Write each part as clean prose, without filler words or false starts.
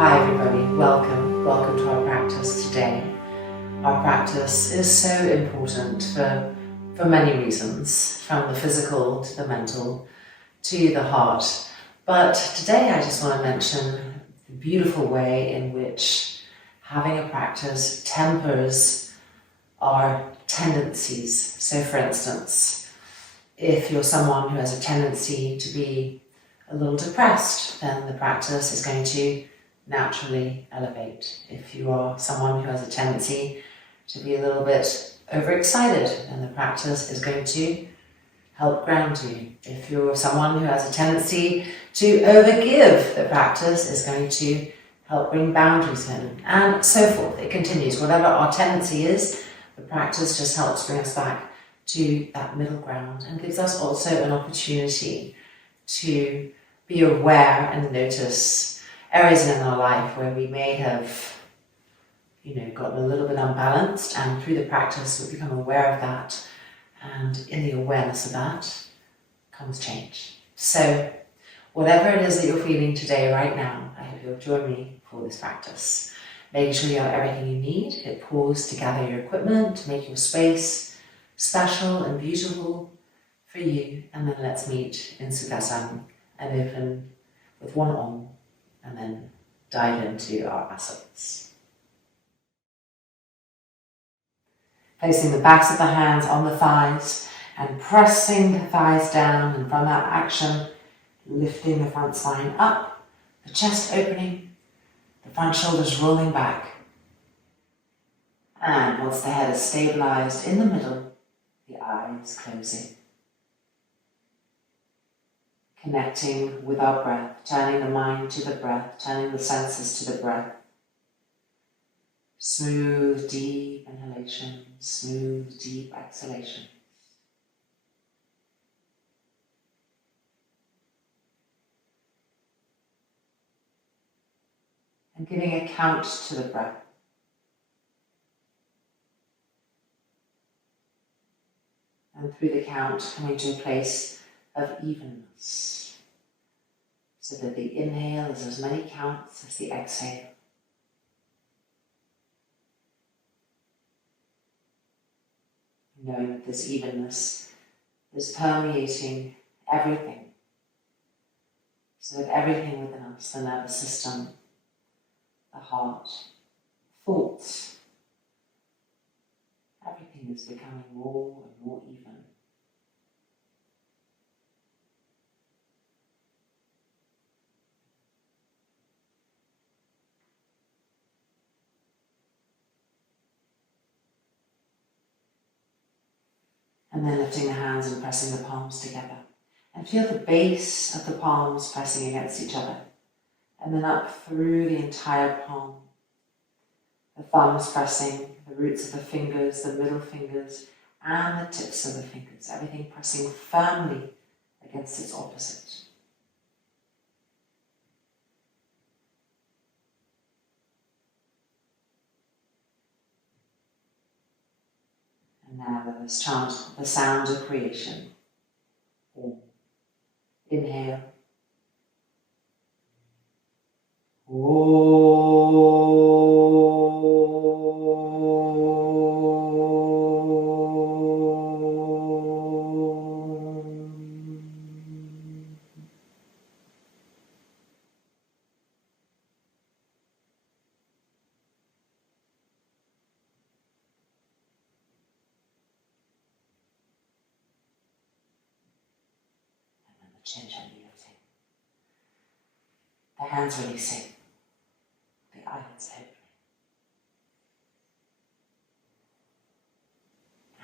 Hi everybody, welcome to our practice today. Our practice is so important for many reasons, from the physical to the mental to the heart. But today I just want to mention the beautiful way in which having a practice tempers our tendencies. So for instance, if you're someone who has a tendency to be a little depressed, then the practice is going to naturally elevate. If you are someone who has a tendency to be a little bit overexcited, then the practice is going to help ground you. If you're someone who has a tendency to overgive, the practice is going to help bring boundaries in, and so forth. It continues. Whatever our tendency is, the practice just helps bring us back to that middle ground and gives us also an opportunity to be aware and notice areas in our life where we may have, gotten a little bit unbalanced, and through the practice we become aware of that, and in the awareness of that comes change. So whatever it is that you're feeling today, right now, I hope you'll join me for this practice. Making sure you have everything you need. Hit pause to gather your equipment, to make your space special and beautiful for you, and then let's meet in Sukhasana and open with one Om, and then dive into our asanas. Placing the backs of the hands on the thighs and pressing the thighs down, and from that action, lifting the front spine up, the chest opening, the front shoulders rolling back. And once the head is stabilized in the middle, the eyes closing. Connecting with our breath, turning the mind to the breath, turning the senses to the breath. Smooth, deep inhalation, smooth, deep exhalation. And giving a count to the breath. And through the count, coming to a place of evenness, so that the inhale is as many counts as the exhale. Knowing that this evenness is permeating everything, so that everything within us, the nervous system, the heart, thoughts, everything is becoming more and more even. And then lifting the hands and pressing the palms together. And feel the base of the palms pressing against each other. And then up through the entire palm. The thumbs pressing, the roots of the fingers, the middle fingers, and the tips of the fingers. Everything pressing firmly against its opposite. And now let us chant the sound of creation. Om. Inhale. Chin gently lifting. The hands releasing. The eyelids opening.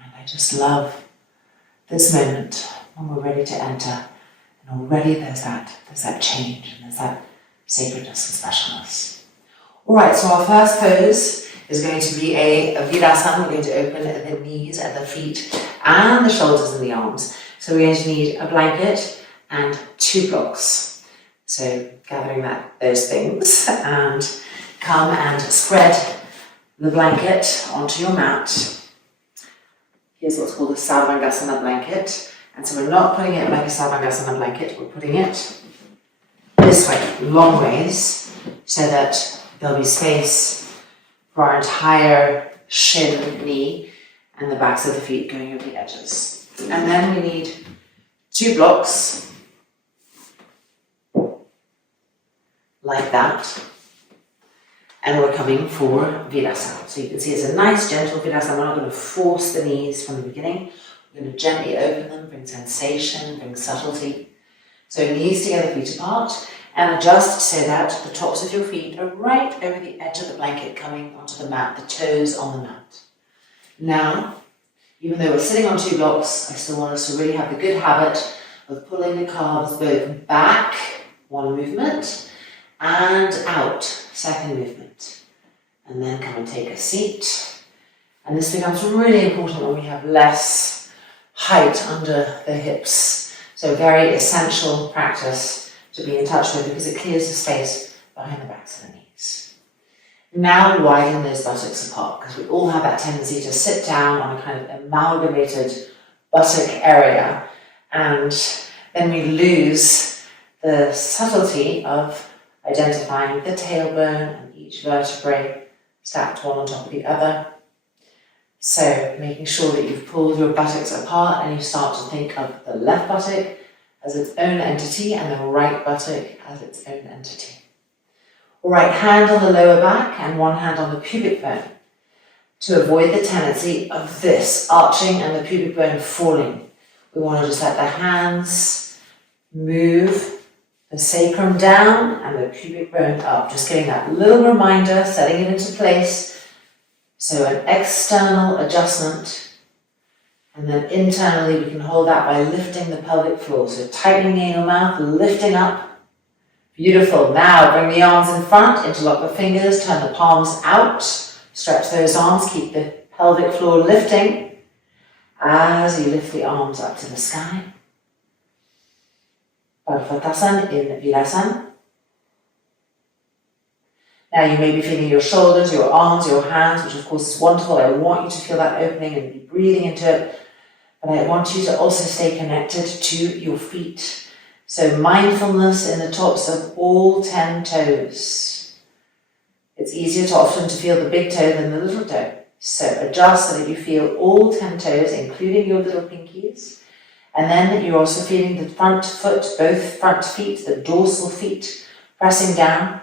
And I just love this moment when we're ready to enter. And already there's that change, and there's that sacredness and specialness. Alright, so our first pose is going to be a Virasana. We're going to open the knees and the feet and the shoulders and the arms. So we're going to need a blanket and 2 blocks. So gathering those things, and come and spread the blanket onto your mat. Here's what's called a Sarvangasana blanket. And so we're not putting it like a Sarvangasana blanket, we're putting it this way, long ways, so that there'll be space for our entire shin, knee, and the backs of the feet going over the edges. And then we need 2 blocks, like that. And we're coming for Virasana. So you can see it's a nice, gentle Virasana. We're not going to force the knees from the beginning. We're going to gently open them, bring sensation, bring subtlety. So knees together, feet apart, and adjust so that the tops of your feet are right over the edge of the blanket coming onto the mat, the toes on the mat. Now, even though we're sitting on 2 blocks, I still want us to really have the good habit of pulling the calves both back, 1 movement, and out, 2nd movement. And then come and take a seat. And this becomes really important when we have less height under the hips. So very essential practice to be in touch with because it clears the space behind the backs of the knees. Now widen those buttocks apart because we all have that tendency to sit down on a kind of amalgamated buttock area, and then we lose the subtlety of identifying the tailbone and each vertebrae stacked one on top of the other. So making sure that you've pulled your buttocks apart and you start to think of the left buttock as its own entity and the right buttock as its own entity. Right hand on the lower back and 1 hand on the pubic bone to avoid the tendency of this arching and the pubic bone falling. We want to just let the hands move the sacrum down and the pubic bone up. Just getting that little reminder, setting it into place. So an external adjustment, and then internally we can hold that by lifting the pelvic floor. So tightening the anal mouth, lifting up. Beautiful. Now bring the arms in front, interlock the fingers, turn the palms out, stretch those arms, keep the pelvic floor lifting as you lift the arms up to the sky. Padmakonasana in Virasana. Now you may be feeling your shoulders, your arms, your hands, which of course is wonderful. I want you to feel that opening and be breathing into it. But I want you to also stay connected to your feet. So mindfulness in the tops of all 10 toes. It's easier often to feel the big toe than the little toe. So adjust so that you feel all 10 toes, including your little pinkies. And then you're also feeling the front foot, both front feet, the dorsal feet pressing down.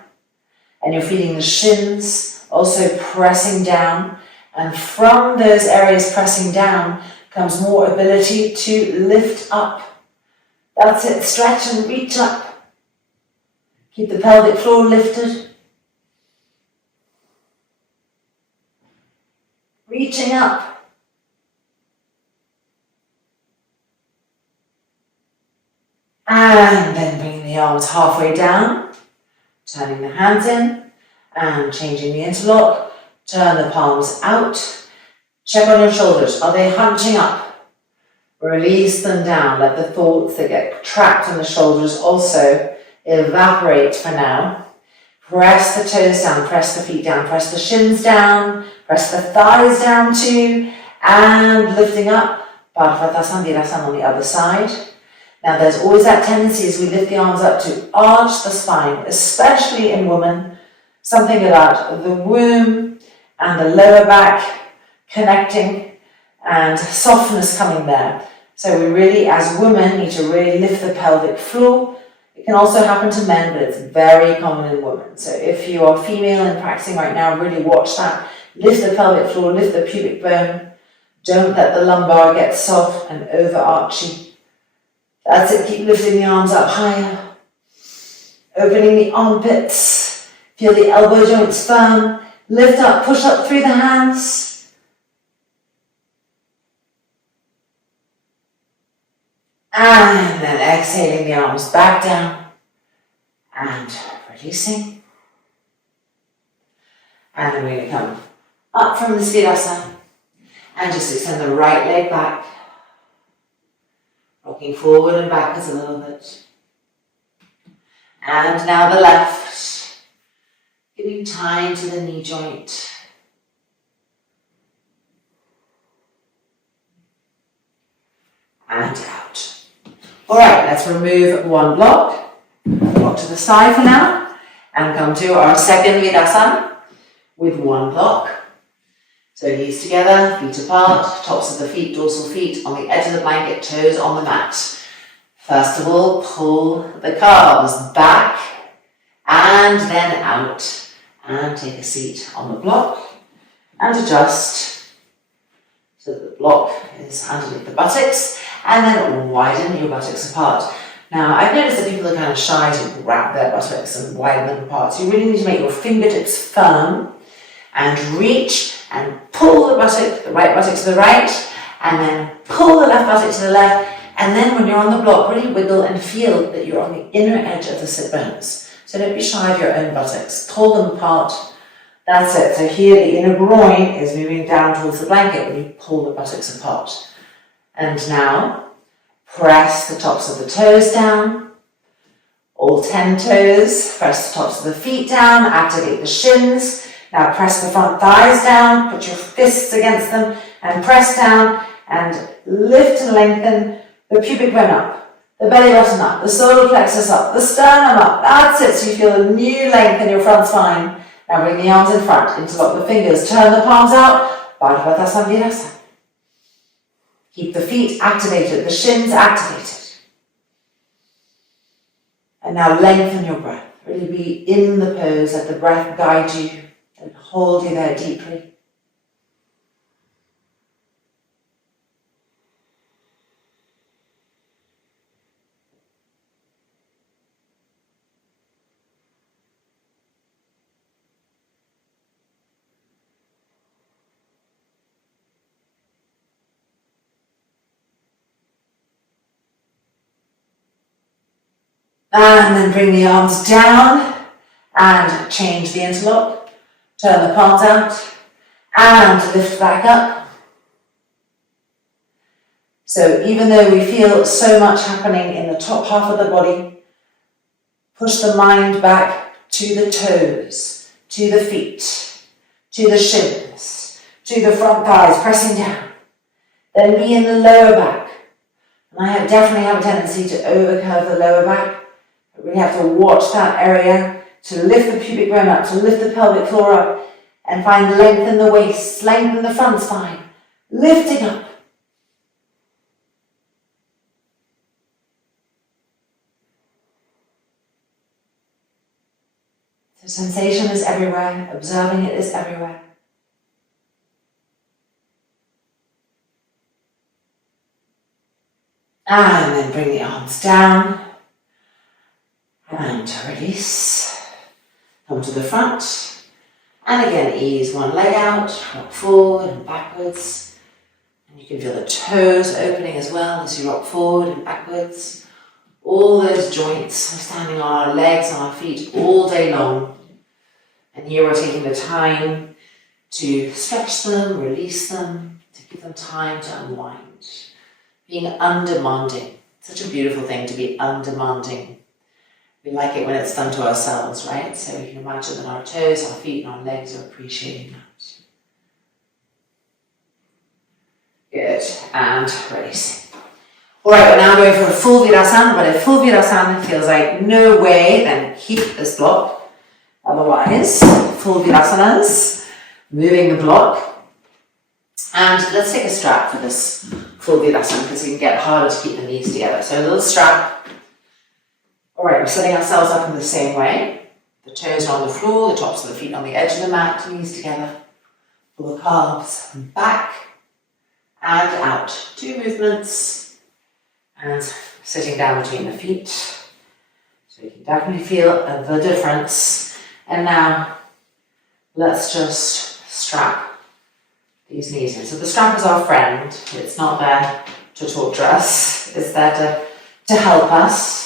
And you're feeling the shins also pressing down. And from those areas pressing down comes more ability to lift up. That's it, stretch and reach up. Keep the pelvic floor lifted. Reaching up. And then bringing the arms halfway down. Turning the hands in and changing the interlock. Turn the palms out. Check on your shoulders. Are they hunching up? Release them down. Let the thoughts that get trapped in the shoulders also evaporate for now. Press the toes down, press the feet down, press the shins down, press the thighs down too, and lifting up. Padmakonasana, Virasana on the other side. Now there's always that tendency as we lift the arms up to arch the spine, especially in women. Something about the womb and the lower back connecting and softness coming there. So we really, as women, need to really lift the pelvic floor. It can also happen to men, but it's very common in women. So if you are female and practicing right now, really watch that. Lift the pelvic floor, lift the pubic bone. Don't let the lumbar get soft and overarching. That's it, keep lifting the arms up higher. Opening the armpits. Feel the elbow joints firm. Lift up, push up through the hands. And then exhaling the arms back down. And releasing. And then we're going to come up from the Virasana. And just extend the right leg back. Rocking forward and backwards a little bit. And now the left. Giving time to the knee joint. And out. Alright, let's remove one block. Block to the side for now. And come to our second Virasana with one block. So knees together, feet apart, tops of the feet, dorsal feet on the edge of the blanket, toes on the mat. First of all, pull the calves back and then out. And take a seat on the block and adjust so that the block is underneath the buttocks, and then widen your buttocks apart. Now, I've noticed that people are kind of shy to wrap their buttocks and widen them apart, so you really need to make your fingertips firm and reach and pull the buttock, the right buttock to the right, and then pull the left buttock to the left, and then when you're on the block, really wiggle and feel that you're on the inner edge of the sit bones. So don't be shy of your own buttocks. Pull them apart. That's it. So here the inner groin is moving down towards the blanket when you pull the buttocks apart. And now, press the tops of the toes down. All 10 toes. Press the tops of the feet down. Activate the shins. Now press the front thighs down. Put your fists against them and press down and lift and lengthen the pubic bone up. The belly button up, the solar plexus up, the sternum up. That's it. So you feel a new length in your front spine. Now bring the arms in front, interlock the fingers, turn the palms out. Bhadravatasana Virasana. Keep the feet activated, the shins activated. And now lengthen your breath. Really be in the pose, let the breath guide you and hold you there deeply. And then bring the arms down and change the interlock. Turn the palms out and lift back up. So even though we feel so much happening in the top half of the body, push the mind back to the toes, to the feet, to the shins, to the front thighs, pressing down. Then be in the lower back. And I definitely have a tendency to overcurve the lower back. We have to watch that area to lift the pubic bone up, to lift the pelvic floor up, and find length in the waist, lengthen the front spine, lifting up. So sensation is everywhere, observing it is everywhere. And then bring the arms down. And release, come to the front, and again ease one leg out, rock forward and backwards, and you can feel the toes opening as well as you rock forward and backwards. All those joints, we're standing on our legs, on our feet all day long, and here we're taking the time to stretch them, release them, to give them time to unwind. Being undemanding, such a beautiful thing to be undemanding. We like it when it's done to ourselves, right? So we can imagine that our toes, our feet, and our legs are appreciating that. Good, and release. All right, we're now going for a full Virasana, but if full Virasana feels like no way, then keep this block. Otherwise, full Virasanas, moving the block. And let's take a strap for this full Virasana because it can get harder to keep the knees together. So a little strap. All right, we're setting ourselves up in the same way. The toes are on the floor, the tops of the feet on the edge of the mat, knees together. Pull the calves back and out. 2 movements. And sitting down between the feet. So you can definitely feel the difference. And now, let's just strap these knees in. So the strap is our friend. It's not there to torture us. It's there to help us.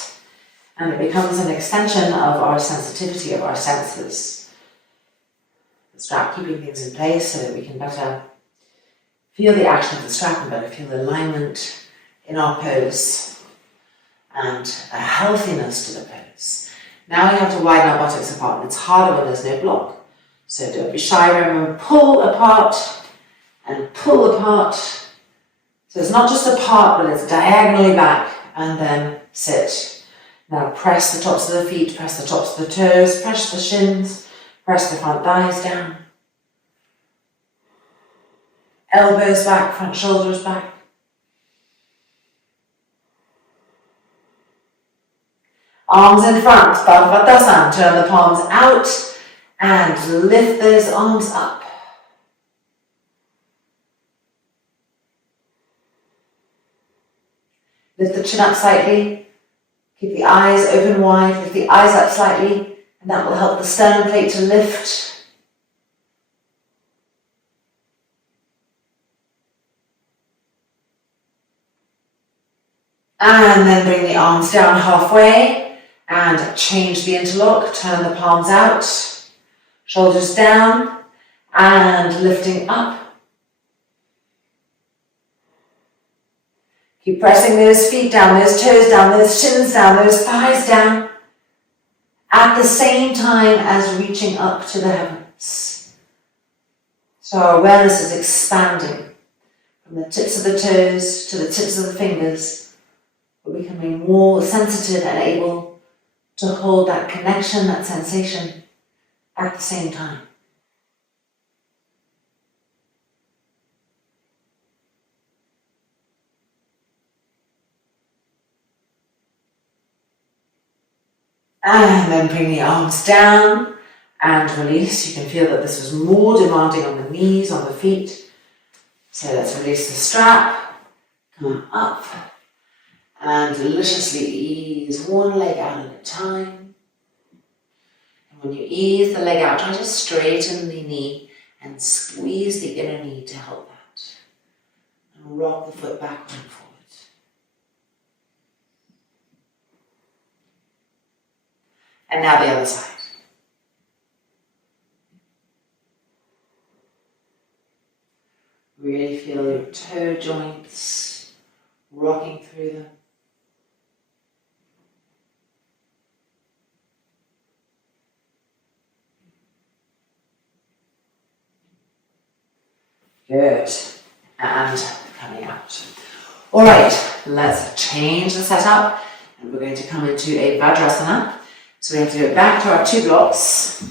And it becomes an extension of our sensitivity, of our senses. The strap keeping things in place so that we can better feel the action of the strap and better feel the alignment in our pose and a healthiness to the pose. Now we have to widen our buttocks apart, and it's harder when there's no block. So don't be shy, remember, pull apart and pull apart. So it's not just apart, but it's diagonally back, and then sit. Now press the tops of the feet, press the tops of the toes, press the shins, press the front thighs down. Elbows back, front shoulders back. Arms in front, Padma, turn the palms out and lift those arms up. Lift the chin up slightly, keep the eyes open wide, lift the eyes up slightly, and that will help the sternum plate to lift. And then bring the arms down halfway and change the interlock, turn the palms out, shoulders down and lifting up. Keep pressing those feet down, those toes down, those shins down, those thighs down, at the same time as reaching up to the heavens. So our awareness is expanding from the tips of the toes to the tips of the fingers, we're becoming more sensitive and able to hold that connection, that sensation at the same time. And then bring the arms down and release. You can feel that this was more demanding on the knees, on the feet. So let's release the strap, come up, and deliciously ease one leg out at a time. And when you ease the leg out, try to straighten the knee and squeeze the inner knee to help that. And rock the foot backward and forward. And now the other side. Really feel your toe joints rocking through them. Good. And coming out. All right, let's change the setup. And we're going to come into a Vajrasana. So we have to go back to our two blocks.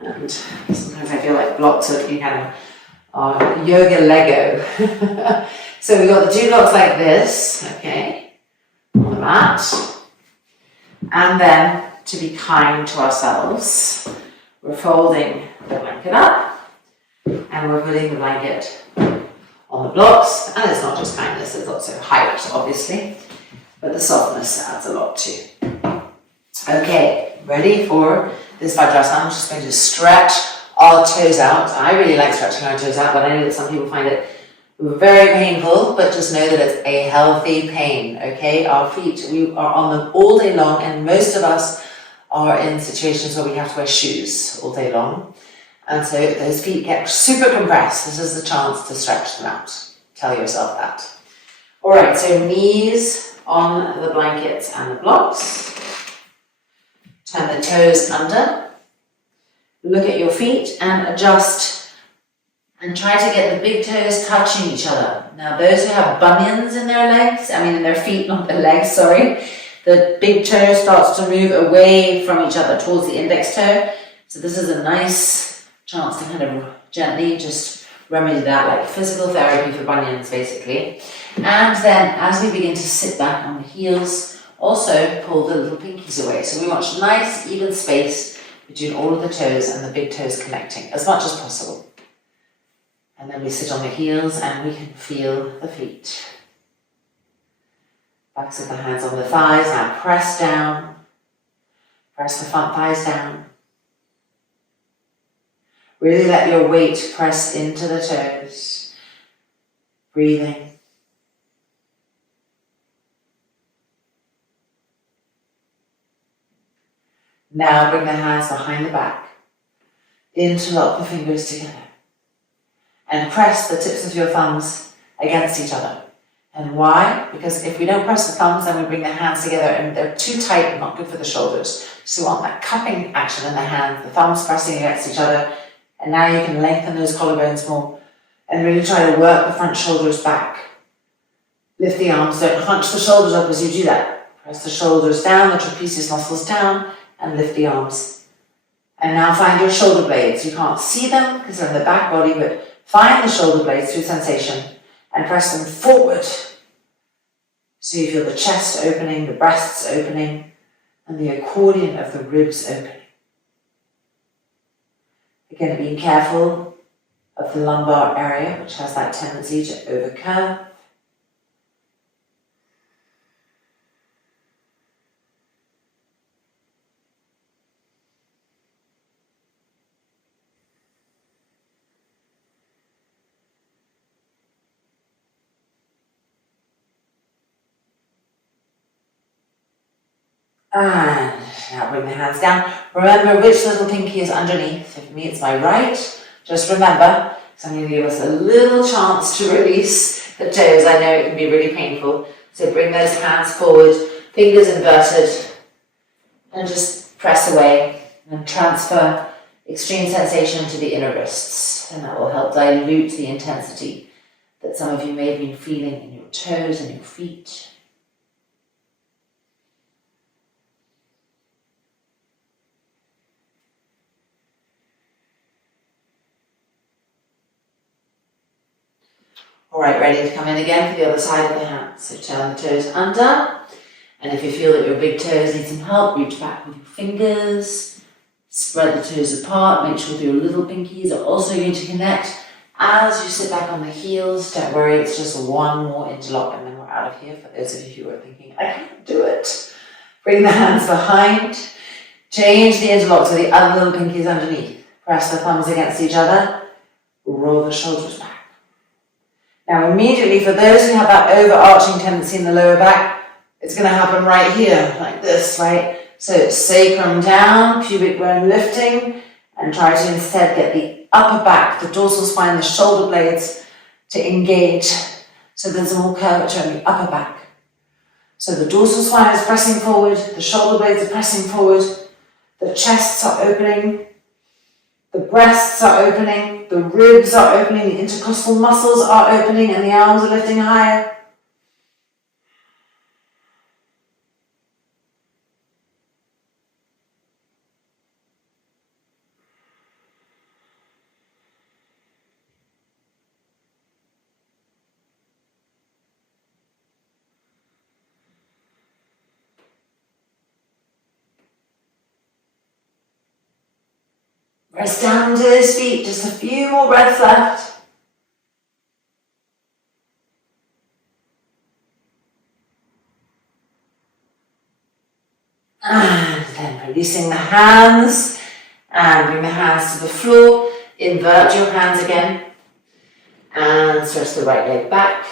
And sometimes I feel like blocks are looking kind of yoga Lego. So we've got the two blocks like this, okay, on the mat. And then, to be kind to ourselves, we're folding the blanket up. And we're putting the blanket on the blocks. And it's not just kindness, it's also height, obviously. But the softness adds a lot too. Okay, ready for this Vajrasana? I'm just going to stretch our toes out. I really like stretching our toes out, but I know that some people find it very painful, but just know that it's a healthy pain, okay? Our feet, we are on them all day long, and most of us are in situations where we have to wear shoes all day long. And so those feet get super compressed. This is the chance to stretch them out. Tell yourself that. All right, so knees on the blankets and the blocks. Turn the toes under. Look at your feet and adjust. And try to get the big toes touching each other. Now those who have bunions in their legs, in their feet, not their legs, sorry. The big toe starts to move away from each other towards the index toe. So this is a nice chance to kind of gently just remedy that, like physical therapy for bunions basically. And then as we begin to sit back on the heels, also pull the little pinkies away. So we want nice even space between all of the toes and the big toes connecting as much as possible. And then we sit on the heels and we can feel the feet. Backs of the hands on the thighs, now press down. Press the front thighs down. Really let your weight press into the toes. Breathing. Now bring the hands behind the back. Interlock the fingers together. And press the tips of your thumbs against each other. And why? Because if we don't press the thumbs, then we bring the hands together and they're too tight and not good for the shoulders. So we want that cupping action in the hands, the thumbs pressing against each other. And now you can lengthen those collarbones more and really try to work the front shoulders back. Lift the arms, don't hunch the shoulders up as you do that. Press the shoulders down, the trapezius muscles down, and lift the arms. And now find your shoulder blades. You can't see them because they're in the back body, but find the shoulder blades through sensation and press them forward. So you feel the chest opening, the breasts opening, and the accordion of the ribs opening. Again, being careful of the lumbar area, which has that tendency to overcurve. And now bring the hands down. Remember which little pinky is underneath. For me, it's my right. Just remember, because I'm going to give us a little chance to release the toes. I know it can be really painful. So bring those hands forward, fingers inverted, and just press away and transfer extreme sensation to the inner wrists. And that will help dilute the intensity that some of you may have been feeling in your toes and your feet. All right, ready to come in again for the other side of the hands. So turn the toes under. And if you feel that your big toes need some help, reach back with your fingers. Spread the toes apart. Make sure that your little pinkies are also going to connect. As you sit back on the heels, don't worry, it's just one more interlock and then we're out of here. For those of you who are thinking, I can't do it. Bring the hands behind. Change the interlock so the other little pinkies underneath. Press the thumbs against each other. Roll the shoulders back. Now immediately, for those who have that overarching tendency in the lower back, it's going to happen right here, like this, right? So sacrum down, pubic bone lifting, and try to instead get the upper back, the dorsal spine, the shoulder blades to engage. So there's more curvature in the upper back. So the dorsal spine is pressing forward, the shoulder blades are pressing forward, the chests are opening, the breasts are opening, the ribs are opening, the intercostal muscles are opening, and the arms are lifting higher. Press down to his feet, just a few more breaths left. And then releasing the hands, and bring the hands to the floor. Invert your hands again, and stretch the right leg back,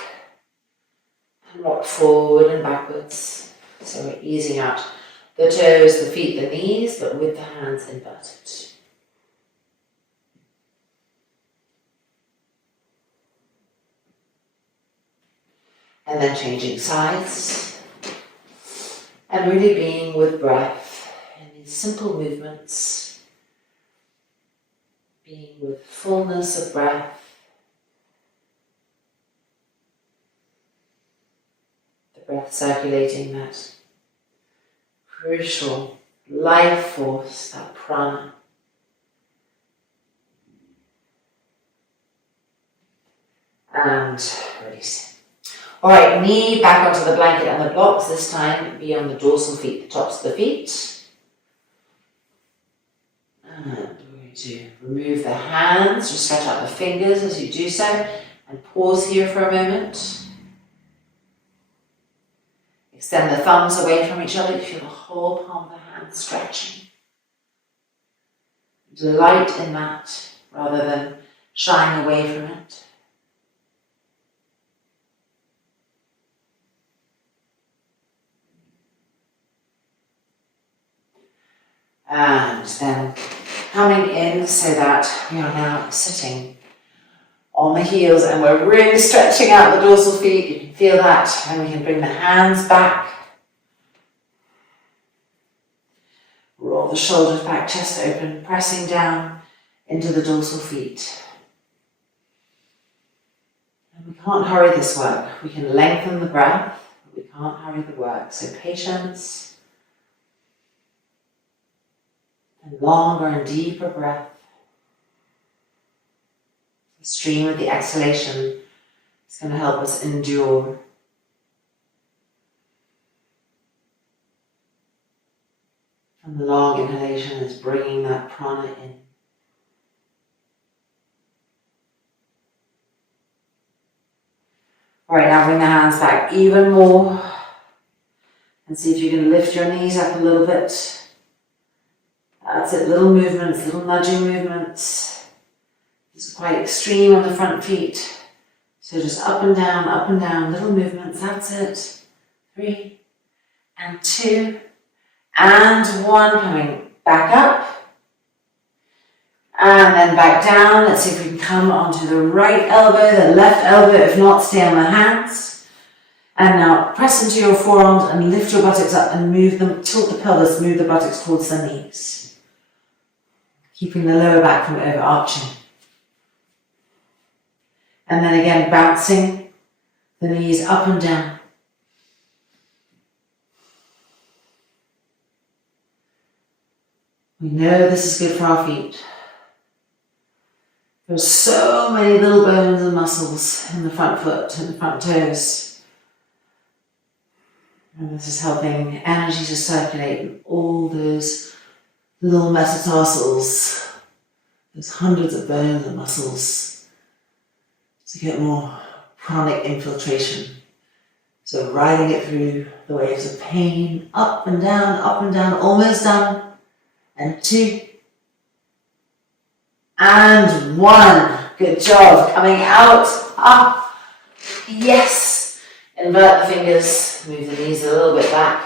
and rock forward and backwards. So we're easing out the toes, the feet, the knees, but with the hands inverted. And then changing sides, and really being with breath in these simple movements, being with fullness of breath, the breath circulating that crucial life force, that prana. And releasing. All right, knee back onto the blanket and the blocks, this time be on the dorsal feet, the tops of the feet. And we're going to remove the hands, just stretch out the fingers as you do so, and pause here for a moment. Extend the thumbs away from each other, you feel the whole palm of the hand stretching. Delight in that, rather than shying away from it. And then coming in so that we are now sitting on the heels and we're really stretching out the dorsal feet. You can feel that, and we can bring the hands back. Roll the shoulders back, chest open, pressing down into the dorsal feet. And we can't hurry this work. We can lengthen the breath. We can't hurry the work, so patience and longer and deeper breath. The stream of the exhalation is going to help us endure. And the long inhalation is bringing that prana in. All right, now bring the hands back even more. And see if you can lift your knees up a little bit. That's it, little movements, little nudging movements. It's quite extreme on the front feet. So just up and down, little movements, that's it. 3 and 2 and 1, coming back up. And then back down. Let's see if we can come onto the right elbow, the left elbow. If not, stay on the hands. And now press into your forearms and lift your buttocks up and move them, tilt the pelvis, move the buttocks towards the knees. Keeping the lower back from overarching. And then again, bouncing the knees up and down. We know this is good for our feet. There's so many little bones and muscles in the front foot and the front toes. And this is helping energy to circulate in all those little metatarsals, those hundreds of bones and muscles, to get more pranic infiltration. So riding it through the waves of pain, up and down, almost done. And 2. And 1. Good job. Coming out. Up. Yes. Invert the fingers. Move the knees a little bit back.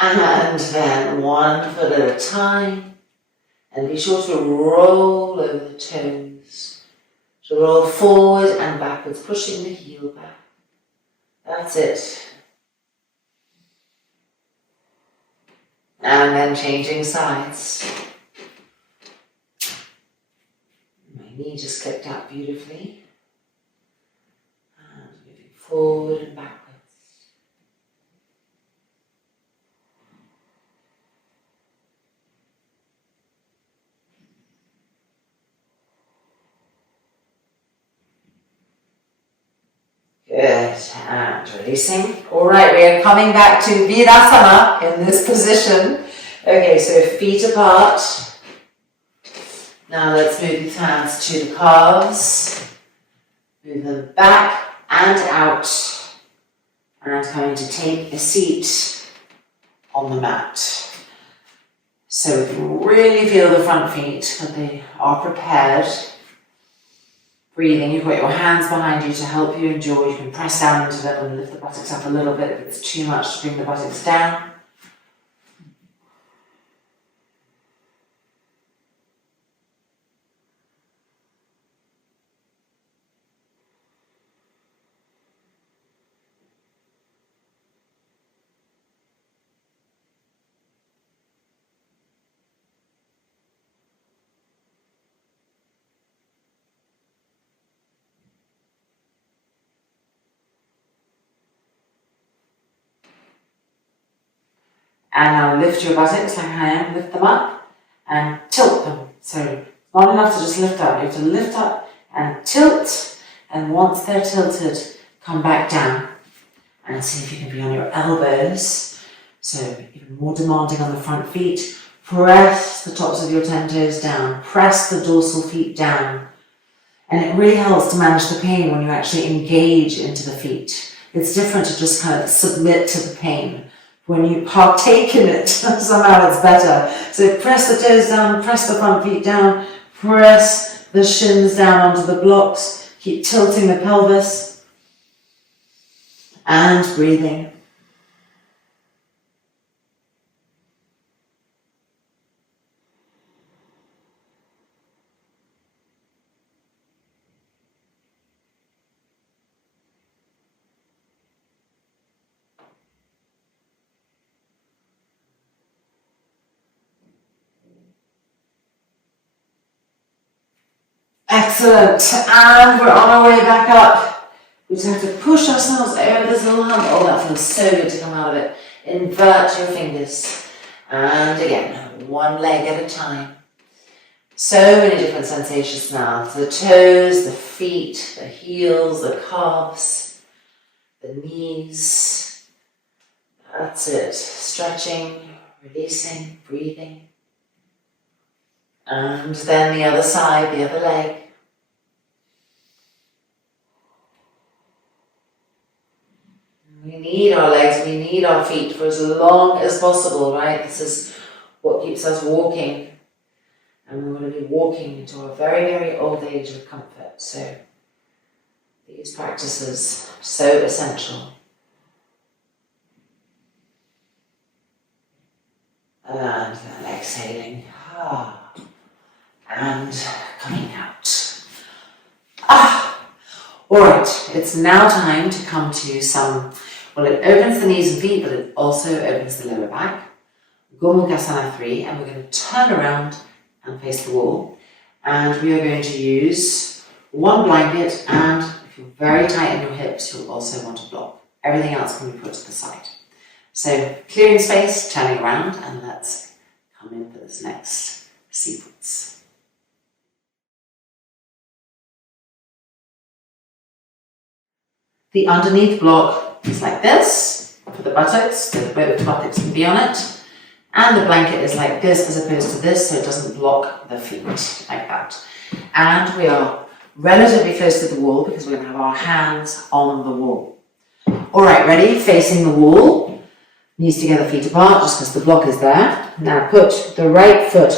And then 1 foot at a time. And be sure to roll over the toes. So roll forward and backwards, pushing the heel back. That's it. And then changing sides. My knee just clicked out beautifully. And moving forward and backwards. Good, and releasing. All right, we are coming back to Virasana in this position. Okay, so feet apart. Now let's move these hands to the calves. Move them back and out. And I'm going to take a seat on the mat. So we can really feel the front feet, that they are prepared. Breathing, you've got your hands behind you to help you endure. You can press down into them and lift the buttocks up a little bit if it's too much to bring the buttocks down. And now lift your buttocks like I am, lift them up and tilt them. So not enough to just lift up, you have to lift up and tilt, and once they're tilted, come back down and see if you can be on your elbows. So even more demanding on the front feet. Press the tops of your 10 toes down, press the dorsal feet down. And it really helps to manage the pain when you actually engage into the feet. It's different to just kind of submit to the pain. When you partake in it, somehow it's better. So press the toes down, press the front feet down, press the shins down onto the blocks, keep tilting the pelvis, and breathing. Excellent, and we're on our way back up. We just have to push ourselves over this little hump. Oh, that feels so good to come out of it. Invert your fingers. And again, one leg at a time. So many different sensations now. The toes, the feet, the heels, the calves, the knees. That's it. Stretching, releasing, breathing. And then the other side, the other leg. We need our legs, we need our feet for as long as possible, right? This is what keeps us walking. And we're going to be walking into a very, very old age with comfort. So these practices are so essential. And then exhaling. And coming out. Alright, it's now time to come to some, well, it opens the knees and feet, but it also opens the lower back. Gomukhasana 3, and we're going to turn around and face the wall. And we are going to use one blanket, and if you're very tight in your hips, you'll also want a block. Everything else can be put to the side. So clearing space, turning around, and let's come in for this next sequence. The underneath block is like this for the buttocks, so both buttocks can be on it. And the blanket is like this as opposed to this, so it doesn't block the feet like that. And we are relatively close to the wall because we're going to have our hands on the wall. Alright, ready? Facing the wall. Knees together, feet apart, just because the block is there. Now put the right foot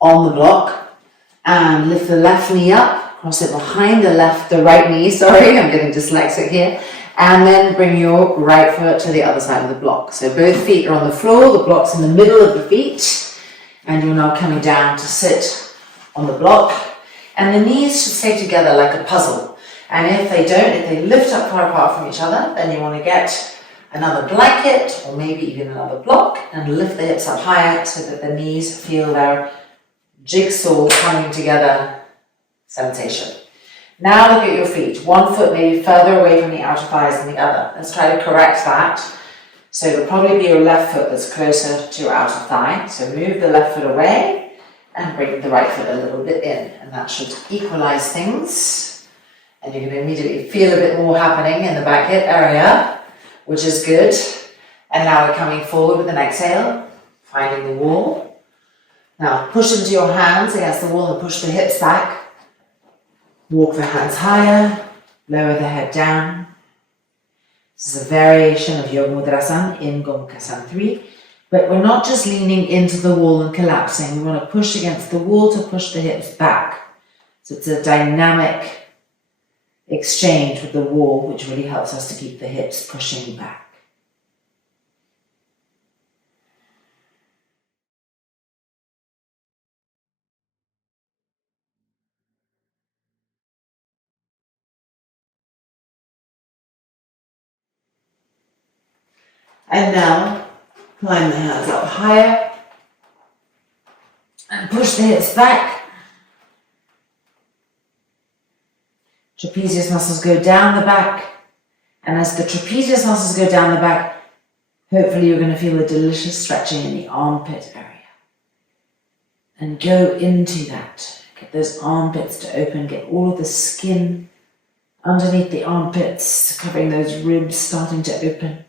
on the block and lift the left knee up, cross it behind the right knee, sorry, I'm getting dyslexic here. And then bring your right foot to the other side of the block. So both feet are on the floor, the block's in the middle of the feet, and you're now coming down to sit on the block. And the knees should stay together like a puzzle. And if they don't, if they lift up far apart from each other, then you want to get another blanket or maybe even another block and lift the hips up higher so that the knees feel their jigsaw coming together sensation. Now look at your feet. One foot maybe further away from the outer thighs than the other. Let's try to correct that. So it'll probably be your left foot that's closer to your outer thigh. So move the left foot away and bring the right foot a little bit in. And that should equalize things. And you're going to immediately feel a bit more happening in the back hip area, which is good. And now we're coming forward with an exhale, finding the wall. Now push into your hands against the wall and push the hips back. Walk the hands higher, lower the head down. This is a variation of Yoga Mudrasana in Gomukhasana 3, but we're not just leaning into the wall and collapsing. We want to push against the wall to push the hips back. So it's a dynamic exchange with the wall, which really helps us to keep the hips pushing back. And now, climb the hands up higher and push the hips back. Trapezius muscles go down the back, and as the trapezius muscles go down the back, hopefully you're going to feel a delicious stretching in the armpit area. And go into that. Get those armpits to open, get all of the skin underneath the armpits, covering those ribs starting to open.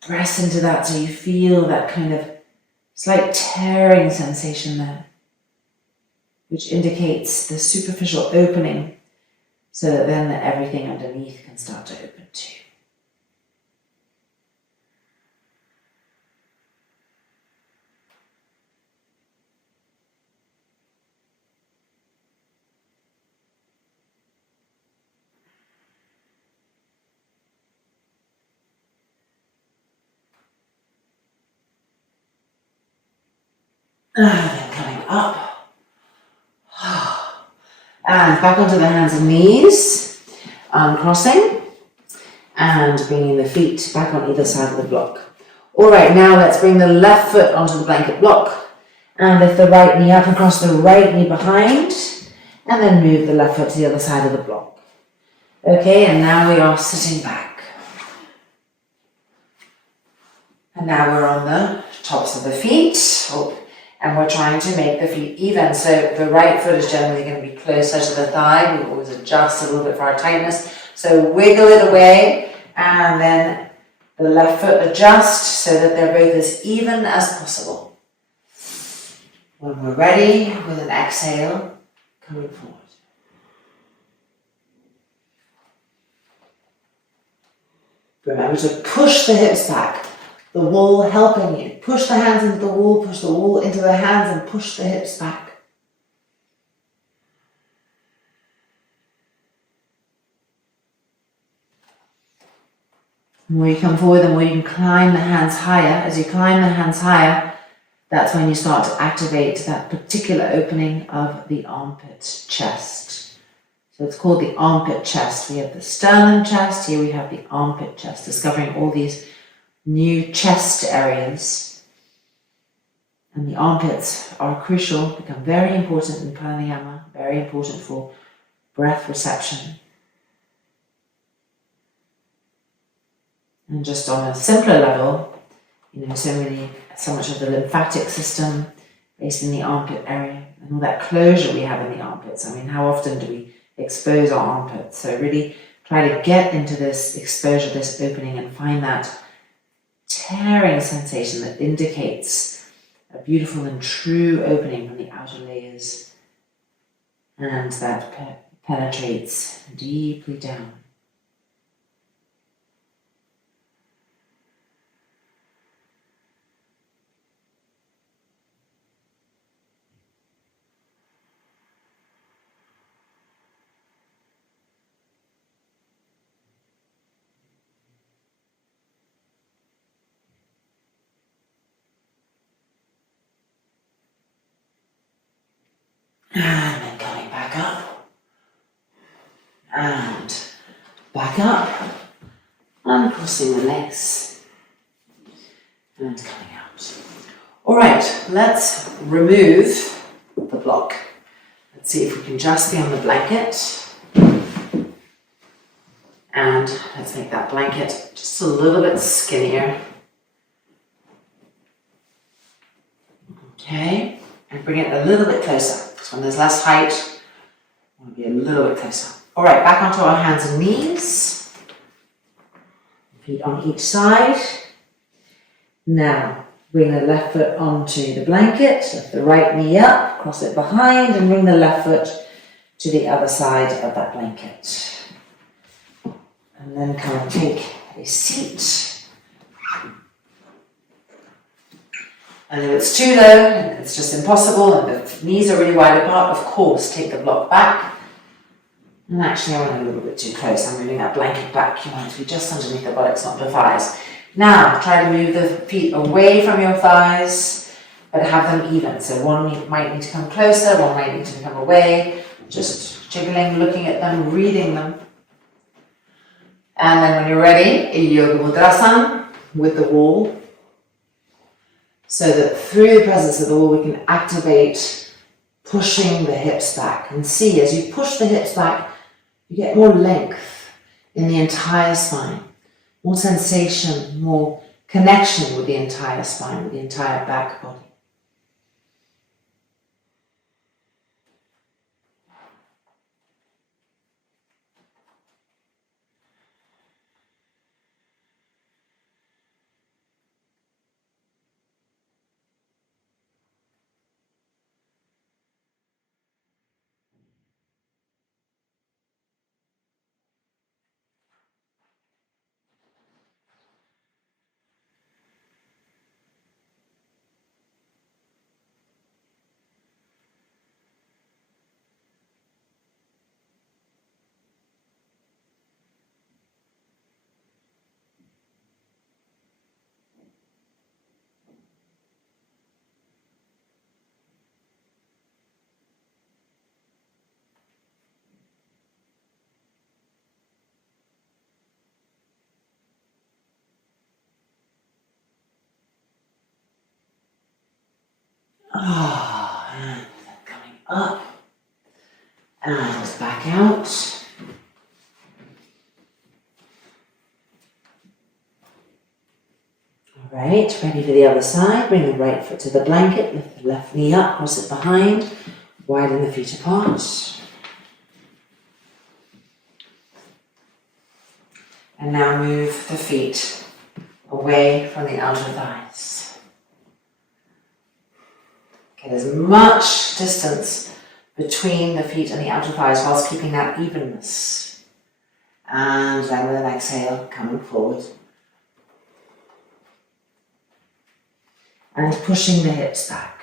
Press into that so you feel that kind of slight tearing sensation there, which indicates the superficial opening so that then everything underneath can start to open too. Then coming up. And back onto the hands and knees. Uncrossing. And bringing the feet back on either side of the block. Alright, now let's bring the left foot onto the blanket block. And lift the right knee up and cross the right knee behind. And then move the left foot to the other side of the block. Okay, and now we are sitting back. And now we're on the tops of the feet. And we're trying to make the feet even. So the right foot is generally going to be closer to the thigh. We always adjust a little bit for our tightness. So wiggle it away, and then the left foot adjust so that they're both as even as possible. When we're ready, with an exhale, coming forward. Remember to push the hips back. The wall helping you. Push the hands into the wall, push the wall into the hands, and push the hips back. The more you come forward, the more you can climb the hands higher. As you climb the hands higher, that's when you start to activate that particular opening of the armpit chest. So it's called the armpit chest. We have the sternum chest, here we have the armpit chest, discovering all these new chest areas. And the armpits are crucial, become very important in pranayama, very important for breath reception. And just on a simpler level, so much of the lymphatic system based in the armpit area, and all that closure we have in the armpits. I mean, how often do we expose our armpits? So really try to get into this exposure, this opening, and find that tearing sensation that indicates a beautiful and true opening from the outer layers, and that penetrates deeply down. And then coming back up, and back up, and crossing the legs, and coming out. All right, let's remove the block. Let's see if we can just be on the blanket. And let's make that blanket just a little bit skinnier. Okay, and bring it a little bit closer. When there's less height, I want to be a little bit closer. All right, back onto our hands and knees. Feet on each side. Now, bring the left foot onto the blanket, lift the right knee up, cross it behind, and bring the left foot to the other side of that blanket. And then come and take a seat. And if it's too low, and it's just impossible, and the knees are really wide apart, of course, take the block back. And actually, I went a little bit too close. I'm moving that blanket back. You want it to be just underneath the buttocks, not the thighs. Now, try to move the feet away from your thighs, but have them even. So one might need to come closer, one might need to come away. Just jiggling, looking at them, reading them. And then when you're ready, a Yoga Mudrasana with the wall. So that through the presence of the wall, we can activate pushing the hips back. And see, as you push the hips back, you get more length in the entire spine, more sensation, more connection with the entire spine, with the entire back body. And then coming up And back out. All right, ready for the other side. Bring the right foot to the blanket, lift the left knee up, cross it behind, widen the feet apart. And now move the feet away from the outer thighs. Get as much distance between the feet and the outer thighs whilst keeping that evenness. And then with an exhale, coming forward. And pushing the hips back.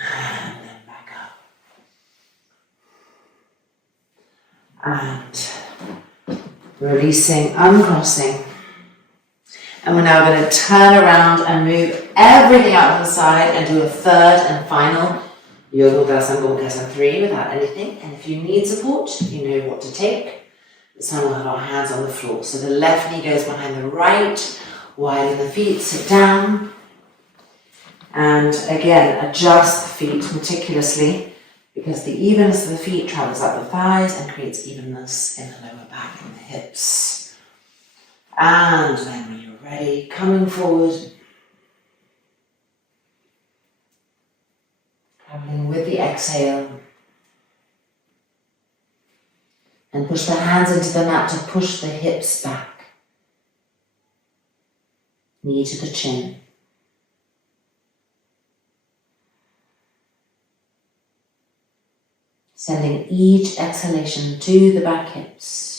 And then back up. And releasing, uncrossing. And we're now going to turn around and move everything out to the side and do a third and final Yoga 3 without anything. And if you need support, you know what to take. This time we'll have our hands on the floor. So the left knee goes behind the right, widen the feet, sit down. And again, adjust the feet meticulously because the evenness of the feet travels up the thighs and creates evenness in the lower back and the hips. And then when you're ready, coming forward, traveling with the exhale, and push the hands into the mat to push the hips back, knee to the chin. Sending each exhalation to the back hips.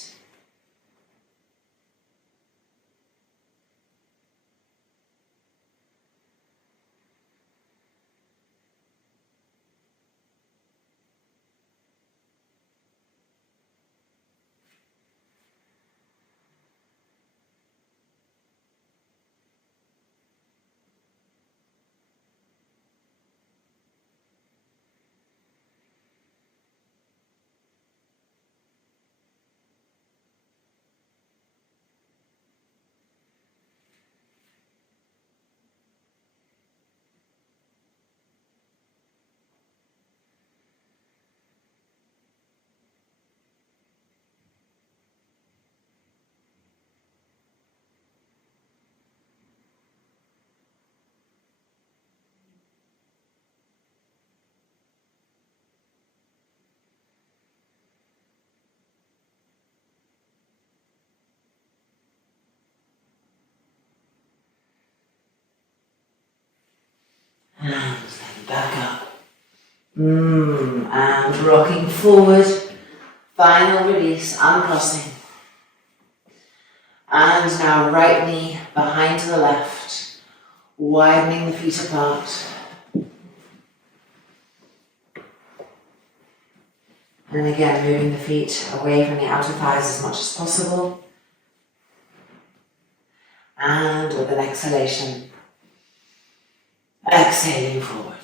And then back up. And rocking forward. Final release, uncrossing. And now right knee behind to the left, widening the feet apart. And again, moving the feet away from the outer thighs as much as possible. And with an exhalation, exhaling forward.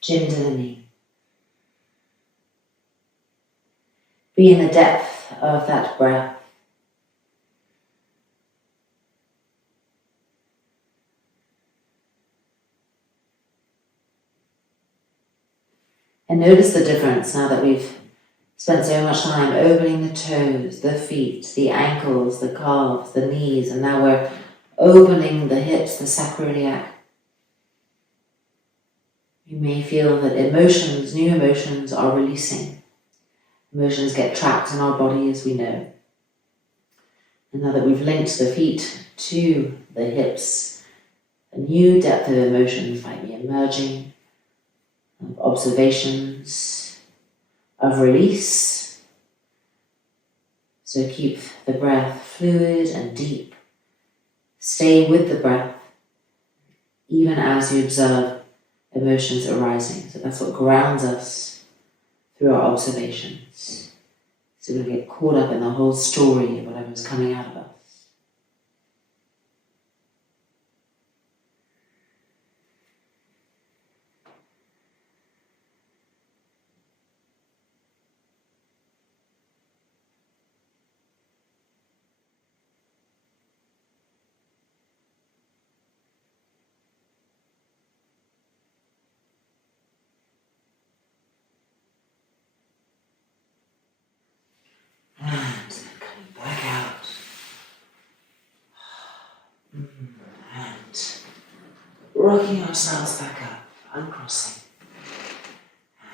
Chin to the knee. Be in the depth of that breath. And notice the difference now that we've Spent so much time opening the toes, the feet, the ankles, the calves, the knees, and now we're opening the hips, the sacroiliac. You may feel that emotions, new emotions are releasing. Emotions get trapped in our body, as we know. And now that we've linked the feet to the hips, a new depth of emotions might be emerging, of observations, of release. So keep the breath fluid and deep. Stay with the breath, even as you observe emotions arising. So that's what grounds us through our observations. So we don't get caught up in the whole story of whatever's coming out of us. And then coming back out. And rocking ourselves back up, uncrossing.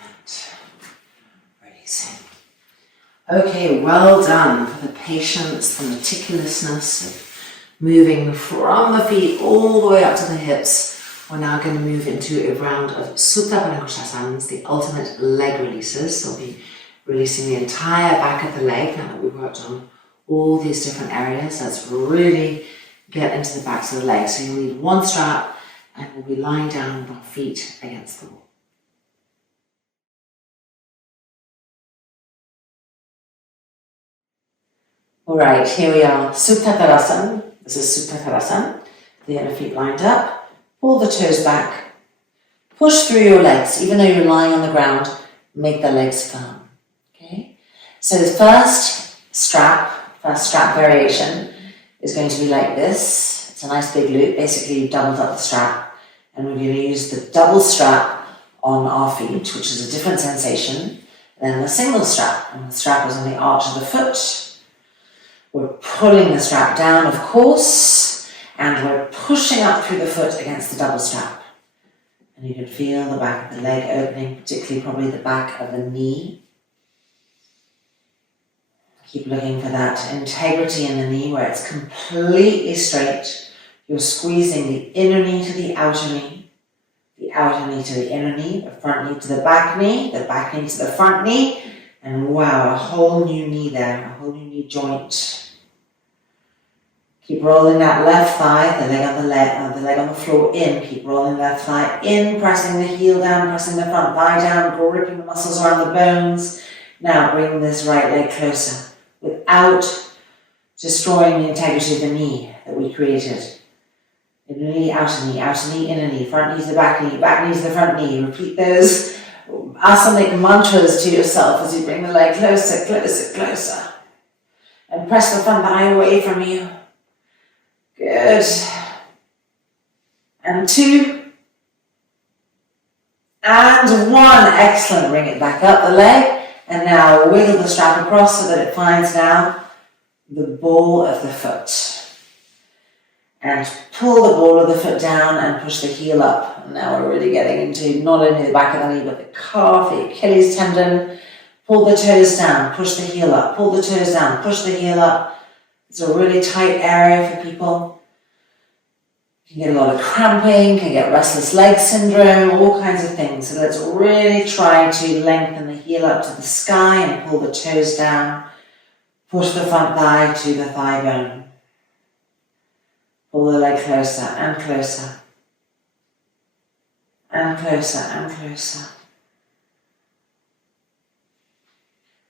And releasing. Okay, well done for the patience, the meticulousness of moving from the feet all the way up to the hips. We're now going to move into a round of Supta Pranakoshasanas, the ultimate leg releases. So we'll be releasing the entire back of the leg now that we've worked on all these different areas. Let's really get into the backs of the legs. So you'll need one strap and we'll be lying down with our feet against the wall. All right, here we are, Supta Tadasana. This is Supta Tadasana. The inner feet lined up. Pull the toes back. Push through your legs, even though you're lying on the ground. Make the legs firm. Okay. So the first strap variation is going to be like this. It's a nice big loop. Basically, you've doubled up the strap, and we're going to use the double strap on our feet, which is a different sensation than the single strap. And the strap is on the arch of the foot. We're pulling the strap down, of course, and we're pushing up through the foot against the double strap. And you can feel the back of the leg opening, particularly probably the back of the knee. Keep looking for that integrity in the knee where it's completely straight. You're squeezing the inner knee to the outer knee to the inner knee, the front knee to the back knee to the front knee, and wow, a whole new knee there, a whole new knee joint. Keep rolling that left thigh, the leg on the floor in. Keep rolling left thigh in, pressing the heel down, pressing the front thigh down, gripping the muscles around the bones. Now bring this right leg closer without destroying the integrity of the knee that we created. Inner knee, inner knee, front knee to the back knee to the front knee. Repeat those asanic mantras to yourself as you bring the leg closer, closer, closer. And press the front thigh away from you. Good. And 2. And 1. Excellent. Bring it back up the leg. And now wiggle the strap across so that it finds now the ball of the foot. And pull the ball of the foot down and push the heel up. And now we're really getting into not only the back of the knee, but the calf, the Achilles tendon. Pull the toes down, push the heel up. Pull the toes down, push the heel up. It's a really tight area for people. You can get a lot of cramping, can get restless leg syndrome, all kinds of things. So let's really try to lengthen the heel up to the sky and pull the toes down. Push the front thigh to the thigh bone. Pull the leg closer and closer. And closer and closer.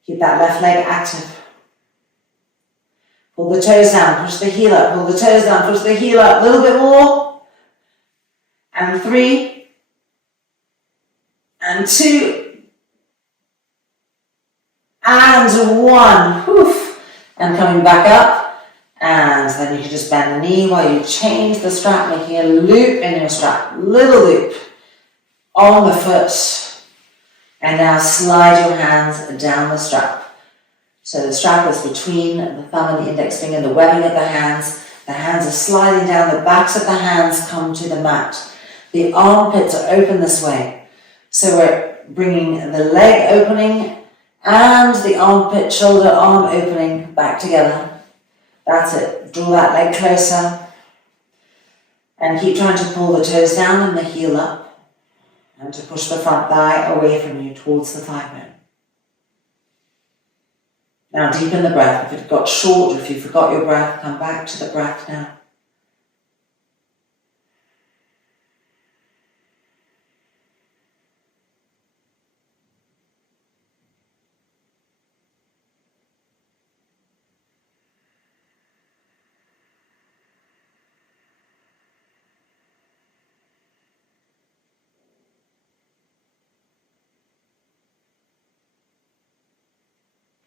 Keep that left leg active. Pull the toes down, push the heel up, pull the toes down, push the heel up, a little bit more. And 3. And 2. And 1. Woof. And coming back up. And then you can just bend the knee while you change the strap, making a loop in your strap. Little loop on the foot. And now slide your hands down the strap. So the strap is between the thumb and the index finger, the webbing of the hands. The hands are sliding down, the backs of the hands come to the mat. The armpits are open this way. So we're bringing the leg opening and the armpit, shoulder, arm opening back together. That's it. Draw that leg closer. And keep trying to pull the toes down and the heel up. And to push the front thigh away from you towards the thigh bone. Now deepen the breath. If it got short, if you forgot your breath, come back to the breath now.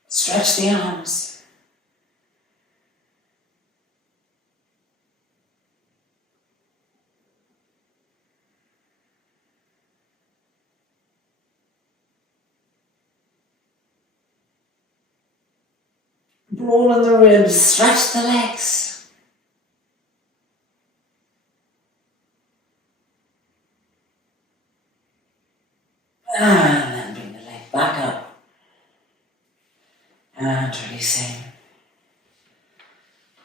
Stretch the arms. Broaden the ribs, stretch the legs. And then bring the leg back up. And releasing.